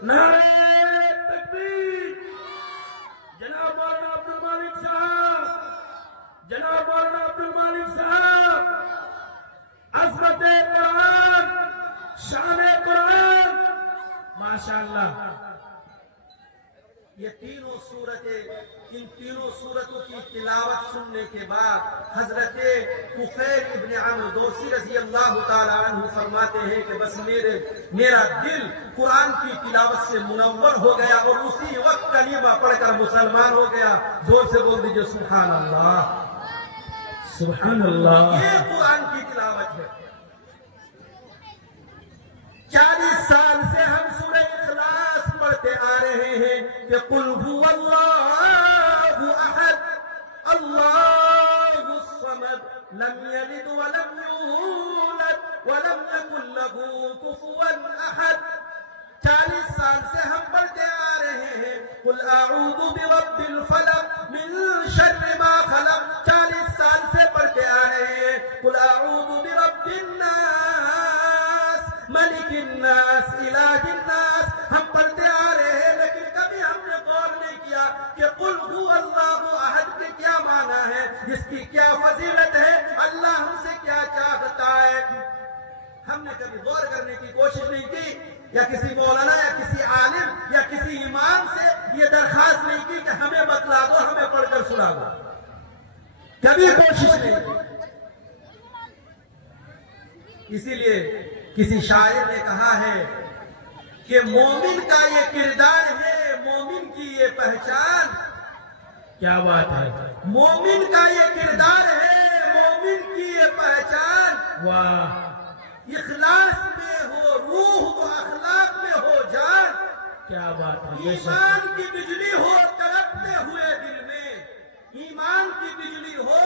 نعرہ تکبیر۔ جناب مولانا عبد المالک صاحب، جناب مولانا عبد المالک صاحب، عظمت قرآن، شان قرآن، ماشاءاللہ۔ یہ تینوں صورتیں، ان تینوں صورتوں کی تلاوت سننے کے بعد حضرت طفیل ابن عمرو دوسی رضی اللہ تعالی عنہ فرماتے ہیں کہ بس میرا دل قرآن کی تلاوت سے منور ہو گیا اور اسی وقت کلمہ پڑھ کر مسلمان ہو گیا۔ زور سے بول دیجئے سبحان اللہ، سبحان اللہ۔ یہ قرآن کی تلاوت ہے۔ 40 سال سے ہم سورہ اخلاص پڑھتے آ رہے ہیں کہ قل هو اللہ احد اللہ الصمد لم یلد ولم یولد ولم یکن له کفوا احد۔ 40 سال سے ہم پڑھتے آ رہے ہیں قل اعوذ برب الفلق من شر ما خلق، 40 سال سے پڑھتے آ رہے ہیں قل اعوذ برب الناس ملک الناس الہ الناس، ہم پڑھتے آ رہے ہیں، لیکن کبھی ہم نے غور نہیں کیا کہ قل هو اللہ احد کے کیا معنی ہے، اس کی کیا فضیلت ہے، اللہ ہم سے کیا چاہتا ہے۔ ہم نے کبھی غور کرنے کی کوشش نہیں کی، یا کسی مولانا یا کسی عالم یا کسی امام سے یہ درخواست نہیں کی کہ ہمیں بتلا دو، ہمیں پڑھ کر سنا دو، کبھی کوشش نہیں کی۔ اسی لیے کسی شاعر نے کہا ہے کہ مومن کا یہ کردار ہے، مومن کی یہ پہچان، کیا بات ہے، مومن کا یہ کردار ہے، مومن کی یہ پہچان، واہ، اخلاص میں ہو روح و اخلاق میں ہو جان، کیا بات ہے، بے شک، ایمان کی بجلی ہو تڑپتے ہوئے دل میں، ایمان کی بجلی ہو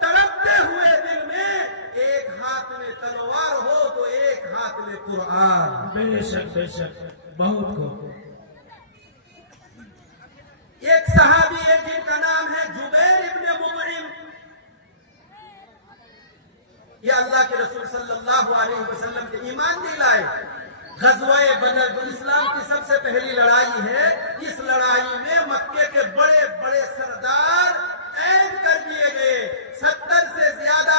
تڑپتے ہوئے دل میں، ایک ہاتھ میں تلوار ہو تو ایک ہاتھ میں قرآن۔ بے شک بے شک، بہت کو۔ ایک صحابی ہے جن کا نام ہے جبیر ابن مطعم، یہ اللہ کے رسول صلی اللہ علیہ وسلم کے ایمان نہیں لائے۔ غزوہ بدر جو اسلام کی سب سے پہلی لڑائی ہے، اس لڑائی میں مکے کے بڑے بڑے سردار قید کر دیے گئے، 70 سے زیادہ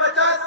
50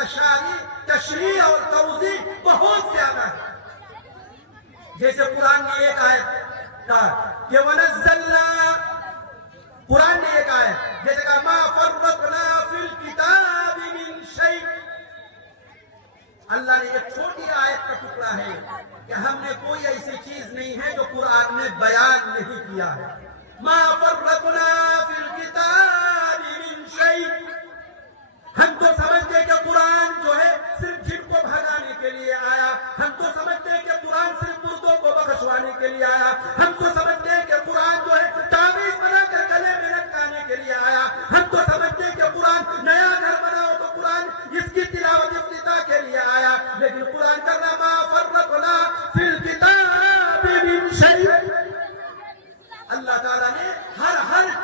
تشریح اور توضیح بہت زیادہ ہے. جیسے قرآن نے ایک آیت کہا کہ وَنَزَّلْنَا، قرآن نے ایک آیت جیسے کہا مَا فَرَّطْنَا فِي الْكِتَابِ مِنْ شَيْءٍ. اللہ نے ایک چھوٹی آیت کا ٹکڑا ہے کہ ہم نے کوئی ایسی چیز نہیں ہے جو قرآن نے بیان نہیں کیا ہے. مَا فَرَّطْنَا فِي الْكِتَابِ مِنْ شَيْءٍ. ہم تو سمجھتے ہیں کہ قرآن جو ہے صرف جن کو بھگانے کے لیے آیا. ہم تو سمجھتے ہیں کہ قرآن صرف مردوں کو بخشوانے کے لیے آیا. ہم تو سمجھتے ہیں کہ قرآن جو ہے تعویذ بنا کر گلے میں لٹکانے کے لیے آیا. ہم تو سمجھتے ہیں کہ قرآن نیا گھر بناؤ تو قرآن اس کی تلاوت افتتاح کے لیے آیا. لیکن قرآن کا نام مَا فَرَّطْنَا فِي الْكِتَابِ مِنْ شَيْءٍ. اللہ تعالیٰ نے ہر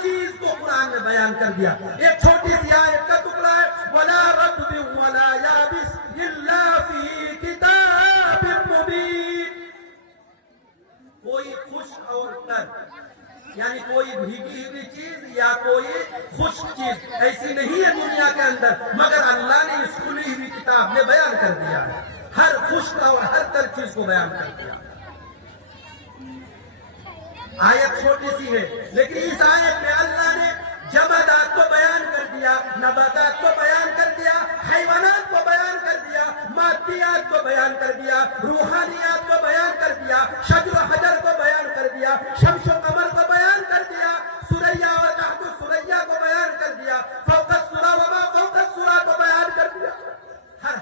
چیز کو قرآن میں بیان کر دیا. ایک چھوٹی سی آیت کا ٹکڑا ہے وَلَا رَطْبٍ وَلَا يَابِسٍ إِلَّا فِي كِتَابٍ مُبِينٍ. کوئی خشک اور تر، یعنی کوئی بھیگی ہوئی چیز یا کوئی خشک چیز ایسی نہیں ہے دنیا کے اندر مگر اللہ نے اس کھلی ہوئی کتاب میں بیان کر دیا ہے. ہر خشک اور ہر تر چیز کو بیان کر دیا. آیت چھوٹی سی ہے لیکن اس آیت میں اللہ نے جمادات کو بیان کر دیا، نباتات کو بیان کر دیا، حیوانات کو بیان کر دیا، مادیات کو بیان کر دیا، روحانیات کو بیان کر دیا، شجر و حجر کو بیان کر دیا، شمس و قمر کو بیان کر دیا، سوریا اور تحت سوریا کو بیان کر دیا، فوق السرا وما فوق السرا کو بیان کر دیا.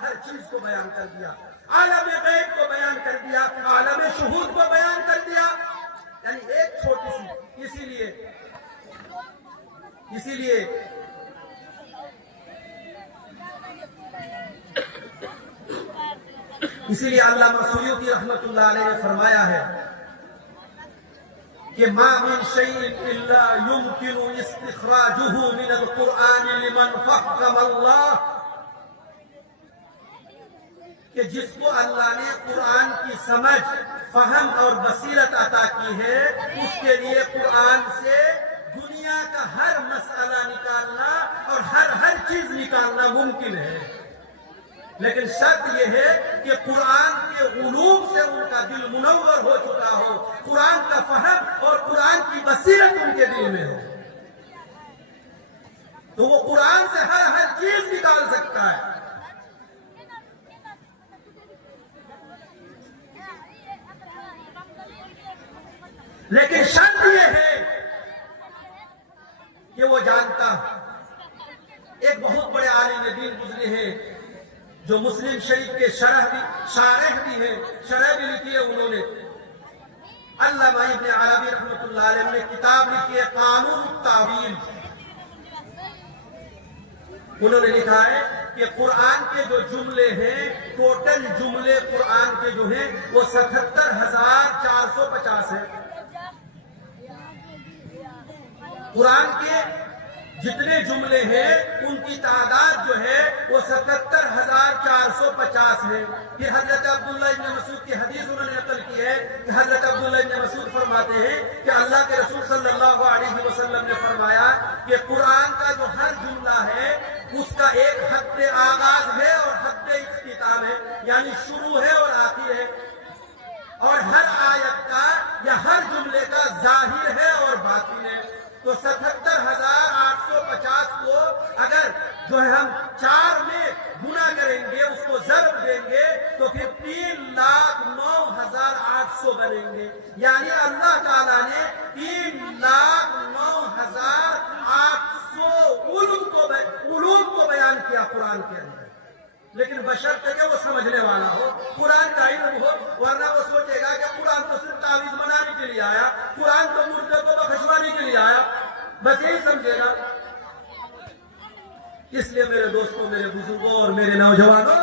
ہر چیز کو بیان کر دیا. عالم غیب کو بیان کر دیا، عالم شہود کو بیان کر دیا. یعنی ایک چھوٹی سی. اسی لیے علامہ سیوطی رحمۃ اللہ علیہ نے فرمایا ہے کہ ما من شيء الا يمكن استخراجه من القرآن لمن فهم الله. کہ جس کو اللہ نے قرآن کی سمجھ، فہم اور بصیرت عطا کی ہے اس کے لیے قرآن سے دنیا کا ہر مسئلہ نکالنا اور ہر چیز نکالنا ممکن ہے. لیکن شرط یہ ہے کہ قرآن کے علوم سے ان کا دل منور ہو چکا ہو، قرآن کا فہم اور قرآن کی بصیرت ان کے دل میں ہو تو وہ قرآن سے ہر چیز نکال سکتا ہے. لیکن شرط یہ ہے کہ وہ جانتا. ایک بہت بڑے عالم دین گزرے ہیں جو مسلم شریف کے شارح بھی ہیں، شرح بھی لکھی ہے انہوں نے. علامہ ابن عربی رحمۃ اللہ علیہ نے کتاب لکھی ہے قانون التاویل. انہوں نے لکھا ہے کہ قرآن کے جو جملے ہیں، ٹوٹل جملے قرآن کے جو ہیں وہ 77,450 ہیں. قرآن کے جتنے جملے ہیں ان کی تعداد جو ہے وہ 77,450 ہے. پھر حضرت عبداللہ ابن مسعود کی حدیث انہوں نے نقل کی ہے کہ حضرت عبداللہ ابن مسعود فرماتے ہیں کہ اللہ کے رسول صلی اللہ علیہ وسلم نے فرمایا کہ قرآن کا جو ہر جملہ ہے اس کا ایک حد آغاز ہے اور حد اختتام ہے، یعنی شروع ہے اور آخر ہے. اور ہر آیت کا یا ہر جملے کا ظاہر ہے اور باطن ہے. تو 77,850 کو اگر جو ہے ہم 4 میں گنا کریں گے، اس کو ضرب دیں گے تو پھر 3,09,800 بنیں گے. یعنی اللہ تعالیٰ نے 3,09,800 علوم کو بیان کیا قرآن کے اندر. لیکن بشرط کہ وہ سمجھنے والا ہو، قرآن کا علم ہو، ورنہ وہ سوچے گا کہ قرآن تو صرف تعویذ بنانے کے لیے آیا، قرآن تو مردے کو بخشوانے کے لیے آیا، بس یہی سمجھے گا. اس لیے میرے دوستوں، میرے بزرگوں اور میرے نوجوانوں،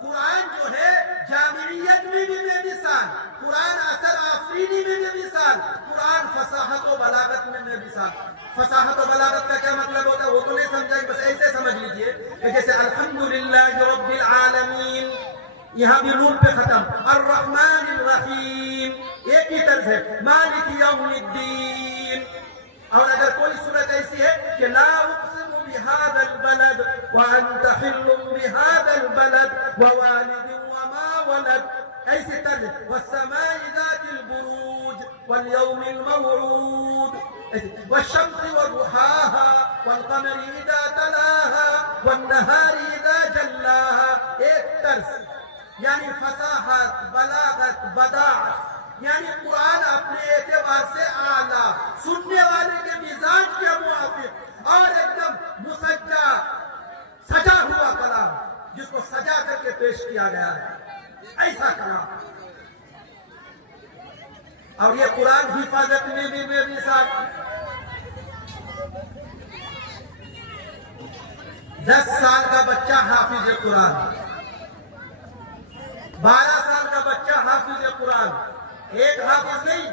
قرآن جو ہے جامعیت میں بھی بے مثال، قرآن اثر آفرینی میں بھی مثال، قرآن فصاحت و بلاغت میں بے مثال. فصاحت و بلاغت کا کیا مطلب ہوتا ہے وہ تو نہیں سمجھائیں، بس ایسے سمجھ لیجئے کہ جیسے الحمدللہ رب العالمین، یہاں بھی نون پہ ختم، الرحمن الرحیم ایک ہی طرز ہے، مالک یوم الدین. اور اگر کوئی صورت ایسی ہے کہ لا اقسم بهذا البلد وانت حل بهذا والسماء ذات البروج واليوم الموعود والشمس وضحاها والقمر اذا تلاها والنهار اذا جلاها. ایک طرز یعنی فصاحت، بلاغت، بداعت، یعنی قرآن اپنے اعتبار سے اعلیٰ، سننے والے کے مزاج کے موافق اور ایک دم مسجع سجا ہوا کلام، جس کو سجا کر کے پیش کیا گیا ہے، ایسا کلام. اور یہ قرآن حفاظت میں بھی بے مثال. 10 سال کا بچہ حافظ قرآن، 12 سال کا بچہ حافظ قرآن. ایک حافظ نہیں،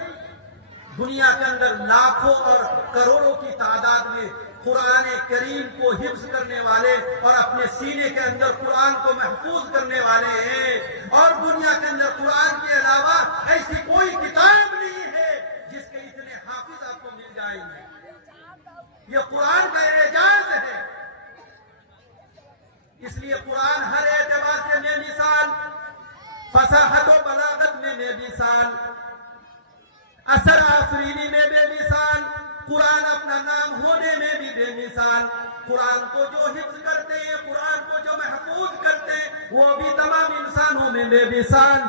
دنیا کے اندر لاکھوں اور کروڑوں کی تعداد میں قرآن کریم کو حفظ کرنے والے اور اپنے سینے کے اندر قرآن کو محفوظ کرنے والے ہیں. اور دنیا کے اندر قرآن کے علاوہ ایسی کوئی کتاب نہیں ہے جس کے اتنے حافظ آپ کو مل جائیں گے. یہ قرآن کا اعجاز ہے. اس لیے قرآن ہر اعتبار سے بے مثال، فصاحت و بلاغت میں بے مثال، اثر آفرینی میں بے مثال، قرآن اپنا نام ہونے میں بھی بے مثال. قرآن کو جو حفظ کرتے ہیں، قرآن کو جو محفوظ کرتے ہیں، وہ بھی تمام انسانوں میں بے مثال.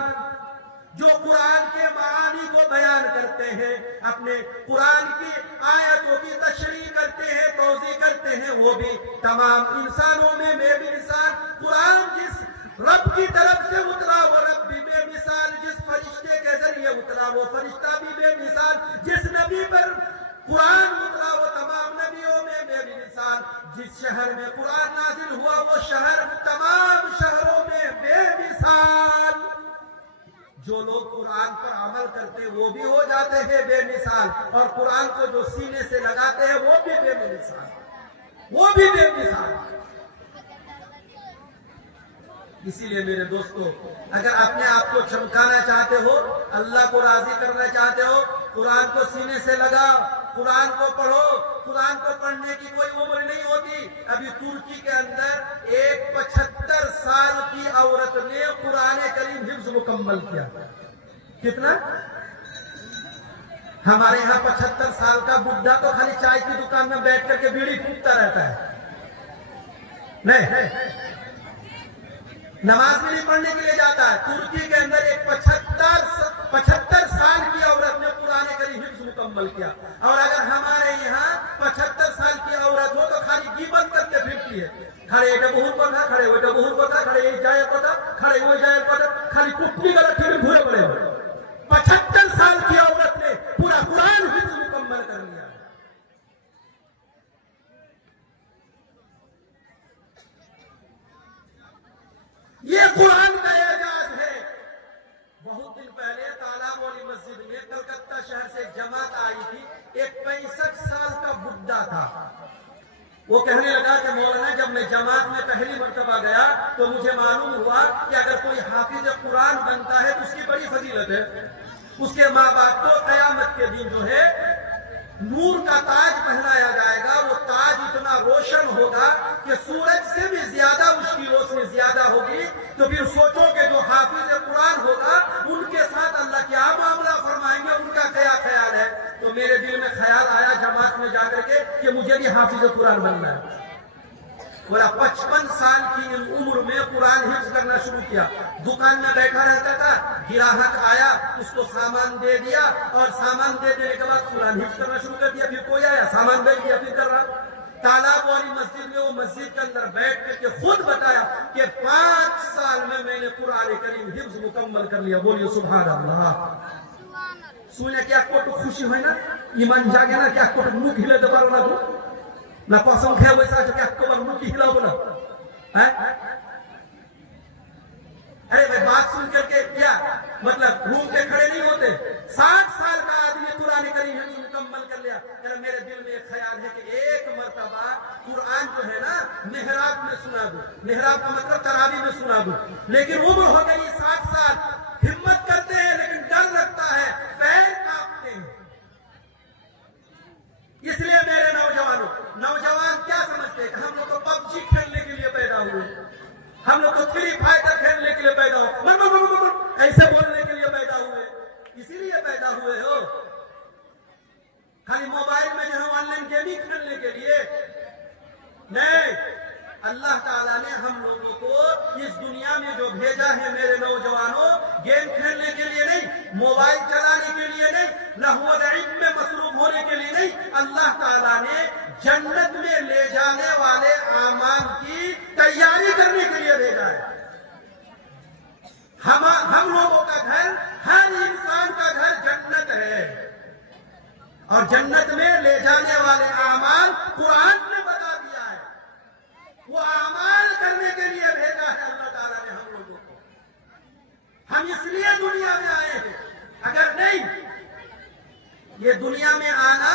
جو قرآن کے معانی کو بیان کرتے ہیں، اپنے قرآن کی آیتوں کی تشریح کرتے ہیں، توضیح کرتے ہیں، وہ بھی تمام انسانوں میں بے مثال. قرآن جس رب کی طرف سے اترا وہ رب بھی بے مثال، جس فرشتے کے ذریعے اترا وہ فرشتہ بھی بے مثال، جس نبی پر قرآن اترا وہ تمام نبیوں میں بے مثال، جس شہر میں قرآن نازل ہوا وہ شہر تمام شہروں میں بے مثال. جو لوگ قرآن پر عمل کرتے ہیں وہ بھی ہو جاتے ہیں بے مثال، اور قرآن کو جو سینے سے لگاتے ہیں وہ بھی بے مثال، وہ بھی بے مثال. اسی لیے میرے دوستو، اگر اپنے آپ کو چمکانا چاہتے ہو، اللہ کو راضی کرنا چاہتے ہو، قرآن کو سینے سے لگاؤ، قرآن کو پڑھو. قرآن کو پڑھنے کی کوئی عمر نہیں ہوتی. ابھی ترکی کے اندر ایک 75 سال کی عورت نے قرآن کریم حفظ مکمل کیا. کتنا؟ ہمارے یہاں 75 سال کا بڈھا تو خالی چائے کی دکان میں بیٹھ کر کے بیڑی پھونکتا رہتا ہے. نہیں، نماز بھی نہیں پڑھنے کے لیے جاتا ہے. ترکی کے اندر ایک 75 سال کی عورت نے قرآن کریم حفظ مکمل کیا. اور اگر ہمارے یہاں 75 سال کی عورت ہو تو خالی غیبت کرتے پھرتی ہے. کھڑے ایٹا بہت پڑھا، کھڑے ویٹا بہت پڑھا، کھڑے ایک جائے پڑھا، کھڑے وہ جائے پڑھا، خالی کٹنی کا رکھے میں گھورے پڑے ہوئے. 75 سال کی عورت نے پورا قرآن حفظ مکمل کر لیا. یہ قرآن کا اعجاز ہے. بہت دن پہلے تالاب والی مسجد میں کلکتہ شہر سے جماعت آئی تھی. ایک 65 سال کا بڈھا تھا. وہ کہنے لگا کہ مولانا، جب میں جماعت میں پہلی مرتبہ گیا تو مجھے معلوم ہوا کہ اگر کوئی حافظ قرآن بنتا ہے تو اس کی بڑی فضیلت ہے. اس کے ماں باپ کو قیامت کے دن جو ہے نور کا تاج پہنایا جائے گا. وہ تاج اتنا روشن ہوگا کہ سورج سے بھی زیادہ اس کی روشنی زیادہ ہوگی. تو پھر سوچو کہ جو حافظ قرآن ہوگا ان کے ساتھ اللہ کیا معاملہ فرمائیں گے، ان کا کیا خیال ہے. تو میرے دل میں خیال آیا جماعت میں جا کر کے کہ مجھے بھی حافظ قرآن بننا ہے. 55 سال کی عمر میں قرآن حفظ کرنا شروع کیا. دکان میں بیٹھا رہتا تھا، گراہک آیا، اس کو سامان دے دیا، اور سامان دے دینے کے بعد قرآن حفظ کرنا شروع کر دیا. پھر کوئی آیا، سامان بیچ دیا، پھر کر رہا. تالاب والی مسجد میں وہ مسجد کے اندر بیٹھ کر کے خود بتایا کہ 5 سال میں نے قرآن کریم حفظ مکمل کر لیا. بولیے سبحان اللہ. سونے کیا کوٹ خوشی ہوئی نا، ایمان جاگے نا. کیا کوٹ منہ کھلے دوبارہ نہ دو نہ پسند ہے ویسا جو کہ آپ کو منہ کی ہلاؤ بنا. ارے بھائی بات سن کر کے کیا مطلب روم کے کھڑے نہیں ہوتے. 60 سال کا آدمی قرآن کریم مکمل کر لیا. میرے دل میں ایک خیال ہے کہ ایک مرتبہ قرآن جو ہے نا محراب میں سنا دوں. محراب کا مطلب تراویح میں سنا دوں. لیکن عمر ہو گئی 60 سال. ہمت کرتے ہیں لیکن ڈر لگتا ہے، پیر کانپتے ہیں. اس لیے میرے نوجوان کیا سمجھتے ہیں کہ ہم لوگ تو پب جی کھیلنے کے لیے پیدا ہوئے، ہم لوگ تو فری فائٹر کھیلنے کے لیے پیدا ہو، ایسے بولنے کے لیے موبائل چلانے کے لیے نہیں، لہو و لعب میں مصروف ہونے کے لیے نہیں، اللہ تعالیٰ نے جنت میں لے جانے والے اعمال کی تیاری کرنے کے لیے بھیجا ہے۔ ہم لوگوں کا گھر، ہر انسان کا گھر جنت ہے، اور جنت میں لے جانے والے اعمال قرآن نے بتا دیا ہے۔ وہ اعمال کرنے کے لیے بھیجا ہے اللہ تعالیٰ نے ہم لوگوں کو۔ ہم اس لیے دنیا میں آئے ہیں، اگر نہیں یہ دنیا میں آنا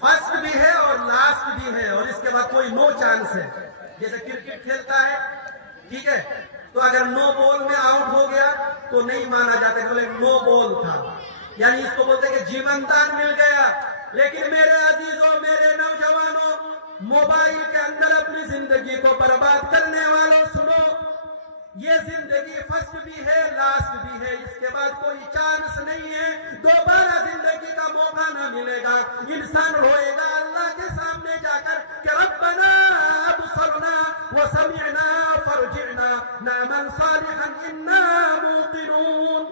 فرسٹ بھی ہے اور لاسٹ بھی ہے، اور اس کے بعد کوئی نو چانس ہے۔ جیسے کرکٹ کھیلتا ہے، ٹھیک ہے، تو اگر نو بال میں آؤٹ ہو گیا تو نہیں مانا جاتا کہ نو بال تھا، یعنی اس کو بولتے کہ جیون دان مل گیا۔ لیکن میرے عزیزوں، میرے نوجوانوں، موبائل کے اندر اپنی زندگی کو برباد کرنے والوں، سنو، یہ زندگی فرسٹ بھی ہے، لاسٹ بھی ہے، اس کے بعد کوئی چانس نہیں ہے، دوبارہ زندگی کا موقع نہ ملے گا۔ انسان روئے گا اللہ کے سامنے جا کر کہ ربنا ابصرنا وسمعنا فرجعنا نعمل صالحا انا موقنون۔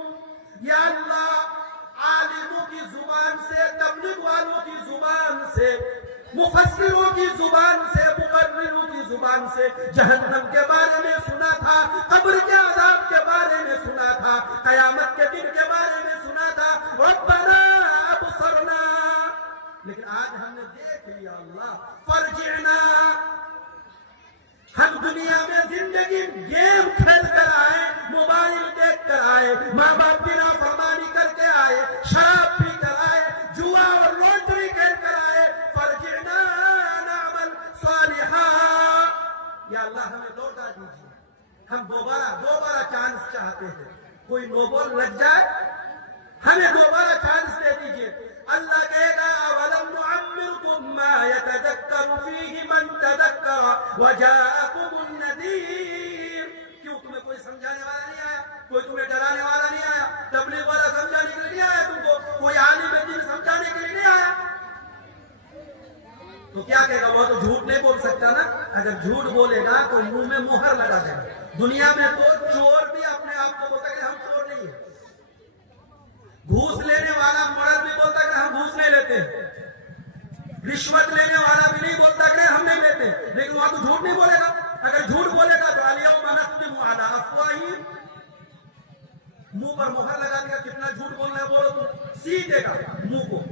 یا اللہ، عالموں کی زبان سے، تبلیغ والوں کی زبان سے، مفسروں کی زبان سے، مقرروں کی زبان سے جہنم کے بارے میں سنا تھا، قبر کے عذاب کے بارے میں سنا تھا، قیامت کے دن کے بارے میں سنا تھا، ربنا ابصرنا، لیکن آج ہم نے دیکھ لیا اللہ، فرجعنا۔ ہم دنیا میں زندگی گیم کھیل کر آئے، موبائل دیکھ کر آئے، ماں باپ کی نافرمانی کر کے آئے، شراب پی کر آئے، جوا اور لوٹری کھیل کر آئے، فرجعنا نعمل صالحا۔ یا اللہ ہمیں لوٹا دیجیے، ہم دوبارہ چانس چاہتے ہیں، کوئی نو بال لگ جائے ہمیں دوبارہ چانس دے دیجیے۔ اللہ کہے گا اولم نعمرکم ما یتذکر فیہ من تذکر وجاءکم النذیر۔ کیوں تمہیں کوئی سمجھانے والا نہیں آیا، کوئی تمہیں ڈرانے والا نہیں آیا، تبلیغ والا سمجھانے کے لیے نہیں آیا تم کو، کوئی عالم دین سمجھانے کے لیے نہیں آیا، تو کیا کہے گا؟ وہ تو جھوٹ نہیں بول سکتا نا، اگر جھوٹ بولے گا تو منہ میں مہر لگا دے گا۔ دنیا میں تو چور بھی اپنے آپ کو بولتا ہے کہ ہم چور نہیں ہیں، گھوس لینے والا مرد بھی بولتا کہ ہم گھوس نہیں لیتے، رشوت لینے والا بھی نہیں بولتا کہ ہم نہیں لیتے، لیکن وہاں تو جھوٹ نہیں بولے گا۔ اگر جھوٹ بولے گا تو الیوم نختم علی افواہہم، منہ پر مہر لگا دے گا، کتنا جھوٹ بولنا ہے بولو، تو سی دے گا منہ کو،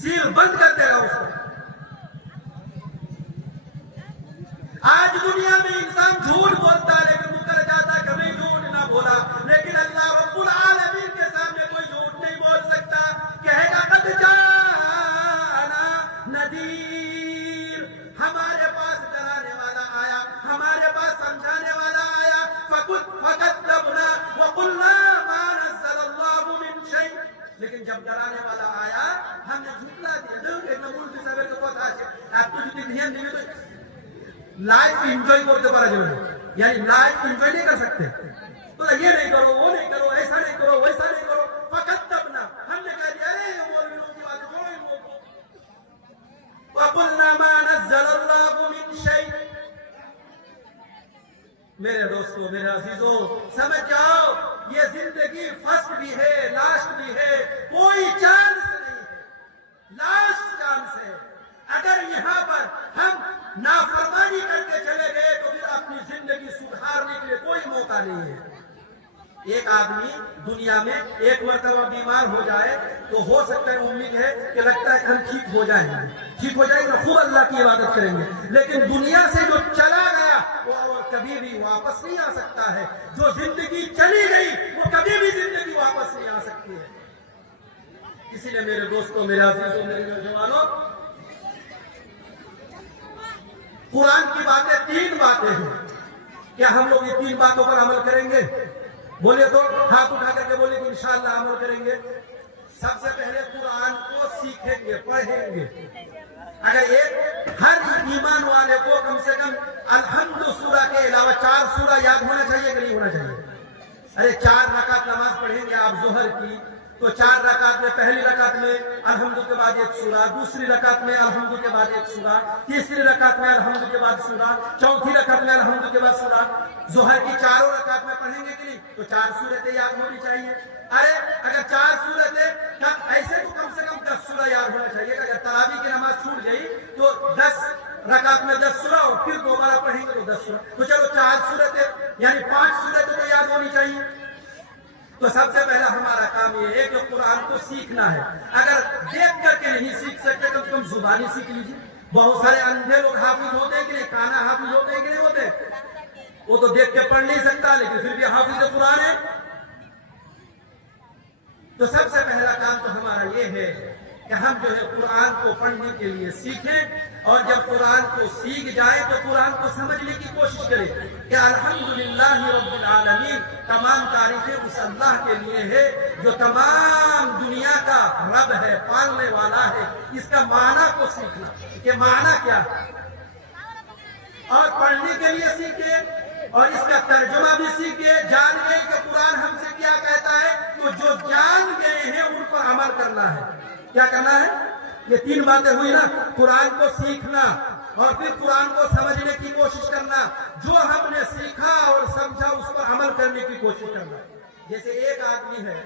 سیل بند کر دے گا اس کو۔ آج دنیا میں انسان جھوٹ بولتا ہے لیکن مکر جاتا ہے کہ میں جھوٹ نہ بولا، لیکن اللہ رب العالمین کے سامنے کوئی جھوٹ نہیں بول سکتا، کہے گا قد جاءنا نذیر، ہمارے پاس ڈرانے والا آیا، ہمارے پاس سمجھانے والا آیا، فکذبنا وقلنا ما نزل اللہ من شیء، لیکن جب ڈرانے والا آیا ہم نے جھٹلا دیا۔ آپ کو جو دھیان دیں گے تو لائف انجوائے کرتے پڑا جو ہے، یعنی لائف انجوائے نہیں کر سکتے، تو یہ نہیں کرو، وہ نہیں کرو، ایسا نہیں کرو، ویسا نہیں کرو، فکذبنا، ہم نے کہہ دیا ارے یہ مولویوں کی بات چھوڑو ان لوگوں کو، وقلنا ما نزل اللہ من شیء۔ میرے دوستو، میرے عزیزوں، سمجھ جاؤ یہ زندگی فرسٹ بھی ہے، لاسٹ بھی ہے، کوئی چانس نہیں ہے، لاسٹ چانس ہے۔ اگر یہاں پر ہم نافرمانی کر کے چلے گئے تو پھر اپنی زندگی سدھارنے کے لیے کوئی موقع نہیں ہے۔ ایک آدمی دنیا میں ایک مرتبہ بیمار ہو جائے تو ہو سکتا ہے، امید ہے کہ لگتا ہے کہ ہم ٹھیک ہو جائیں گے، ٹھیک ہو جائیں گے تو خوب اللہ کی عبادت کریں گے، لیکن دنیا سے جو چلا گیا وہ کبھی بھی واپس نہیں آ سکتا ہے، جو زندگی چلی گئی وہ کبھی بھی زندگی واپس نہیں آ سکتی ہے۔ اسی لیے میرے دوستوں، میرے عزیزوں، میرے نوجوانوں، قرآن کی باتیں تین باتیں ہیں، کیا ہم لوگ یہ تین باتوں پر عمل کریں گے؟ بولے تو ہاتھ اٹھا کر کے بولے کہ انشاءاللہ عمل کریں گے۔ سب سے پہلے قرآن کو سیکھیں گے، پڑھیں گے۔ اگر ہر ایمان والے کو کم سے کم الحمد سورہ کے علاوہ 4 سورہ یاد ہونا چاہیے کہ نہیں ہونا چاہیے؟ ارے 4 رکعت نماز پڑھیں گے آپ ظہر کی، تو 4 رکعت میں پہلی رکعت میں الحمد کے بعد ایک سورہ، دوسری رکعت میں الحمد کے بعد ایک سورہ، تیسری رکعت میں الحمد کے بعد سورہ، چوتھی رکعت میں الحمد کے بعد سورہ۔ ظہر کی 4 رکعت میں پڑھیں گے کہ نہیں؟ تو 4 سورتیں یاد ہونی چاہیے۔ ارے اگر 4 سورت ہے ایسے تو کم سے کم 10 سورہ یاد ہونا چاہیے. اگر تراویح کی نماز چھوٹ گئی تو 10 رکعت میں 10 سورہ اور پھر دوبارہ پڑھیں گے تو 10 سورہ. تو چلو 4 سورت ہے یعنی 5 سورتیں تو یاد ہونی چاہیے. تو سب سے پہلا ہمارا کام یہ ہے کہ قرآن کو سیکھنا ہے. اگر دیکھ کر کے نہیں سیکھ سکتے کم سے کم زبانی سیکھ لیجیے. بہت سارے اندھے لوگ حافظ ہوتے ہیں کہ نہیں, کانا حافظ ہوتے ہیں کہ نہیں ہوتے, وہ تو دیکھ کے پڑھ نہیں سکتا لیکن پھر بھی حافظ قرآن ہے. تو سب سے پہلا کام تو ہمارا یہ ہے کہ ہم جو ہے قرآن کو پڑھنے کے لیے سیکھیں, اور جب قرآن کو سیکھ جائیں تو قرآن کو سمجھنے کی کوشش کریں کہ الحمدللہ رب العالمین, تمام تعریفیں اس اللہ کے لیے ہے جو تمام دنیا کا رب ہے, پالنے والا ہے. اس کا معنی کو سیکھنا کہ معنی کیا ہے, اور پڑھنے کے لیے سیکھیں اور اس کا ترجمہ بھی سیکھیں. جان گئے کہ قرآن ہم سے کیا کہتا ہے, تو جو جان گئے ہیں ان پر عمل کرنا ہے. کیا کرنا ہے؟ یہ 3 باتیں ہوئی نا, قرآن کو سیکھنا اور پھر قرآن کو سمجھنے کی کوشش کرنا, جو ہم نے سیکھا اور سمجھا اس پر عمل کرنے کی کوشش کرنا. جیسے ایک آدمی ہے,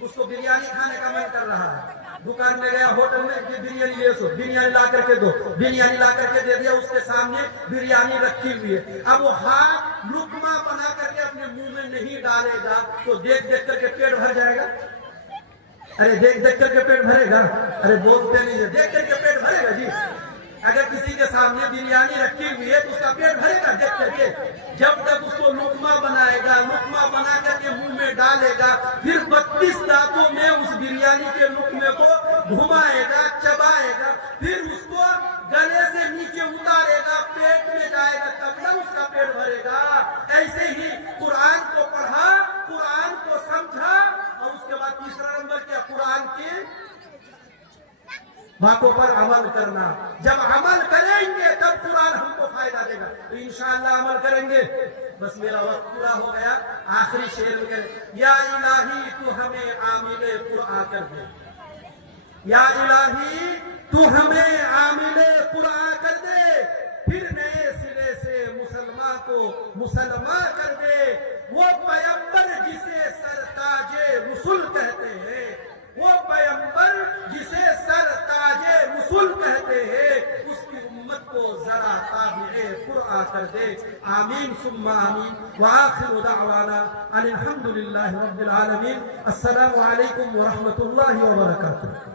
اس کو بریانی کھانے کا من کر رہا ہے, دکان میں گیا, ہوٹل میں کہ بریانی لے سو, بریانی لا کر کے دو, بریانی لا کر کے دے دیا, اس کے سامنے بریانی رکھی ہوئی ہے. اب وہ ہاتھ لقمہ بنا کر کے اپنے منہ میں نہیں ڈالے گا تو دیکھ دیکھ کر کے پیٹ بھر جائے گا. ارے دیکھ دیکھ کر کے پیٹ بھرے گا, ارے بولتے نہیں ہے, دیکھ کر کے پیٹ بھرے گا جی. اگر کسی کے سامنے بریانی رکھی ہوئی ہے تو اس کا پیٹ بھرے گا دیکھ کر کے. جب تک اس کو لقمہ بنائے گا, لقمہ بنا کر کے منہ میں ڈالے گا, پھر 32 دانتوں میں اس بریانی کے لقمے کو گھمائے گا, چبائے گا, پھر اس کو گلے سے نیچے اتارے گا, پیٹ میں جائے گا, تب تک اس کا پیٹ بھرے گا. ایسے ہی قرآن کو پڑھا, قرآن کو سمجھا, اور اس کے بعد تیسرا نمبر کیا, قرآن کی باتوں پر عمل کرنا. جب عمل کریں گے تب قرآن ہم کو فائدہ دے گا. تو انشاءاللہ عمل کریں گے. بس میرا وقت پورا ہو گیا, آخری شعر میں کریں, یا الہی تو ہمیں عامل قرآن کر دے, یا الہی تو ہمیں عامل قرآن کر دے, پھر نئے سرے سے مسلمان کو مسلمان کر دے. وہ پیغمبر جسے سرتاج رسول کہتے ہیں, وہ پیغمبر جسے سرتاج رسول کہتے ہیں, اس کی امت کو ذرا تابع قرآن کر دے. آمین ثم آمین. وآخر دعوانا ان الحمدللہ رب العالمین. السلام علیکم ورحمۃ اللہ وبرکاتہ.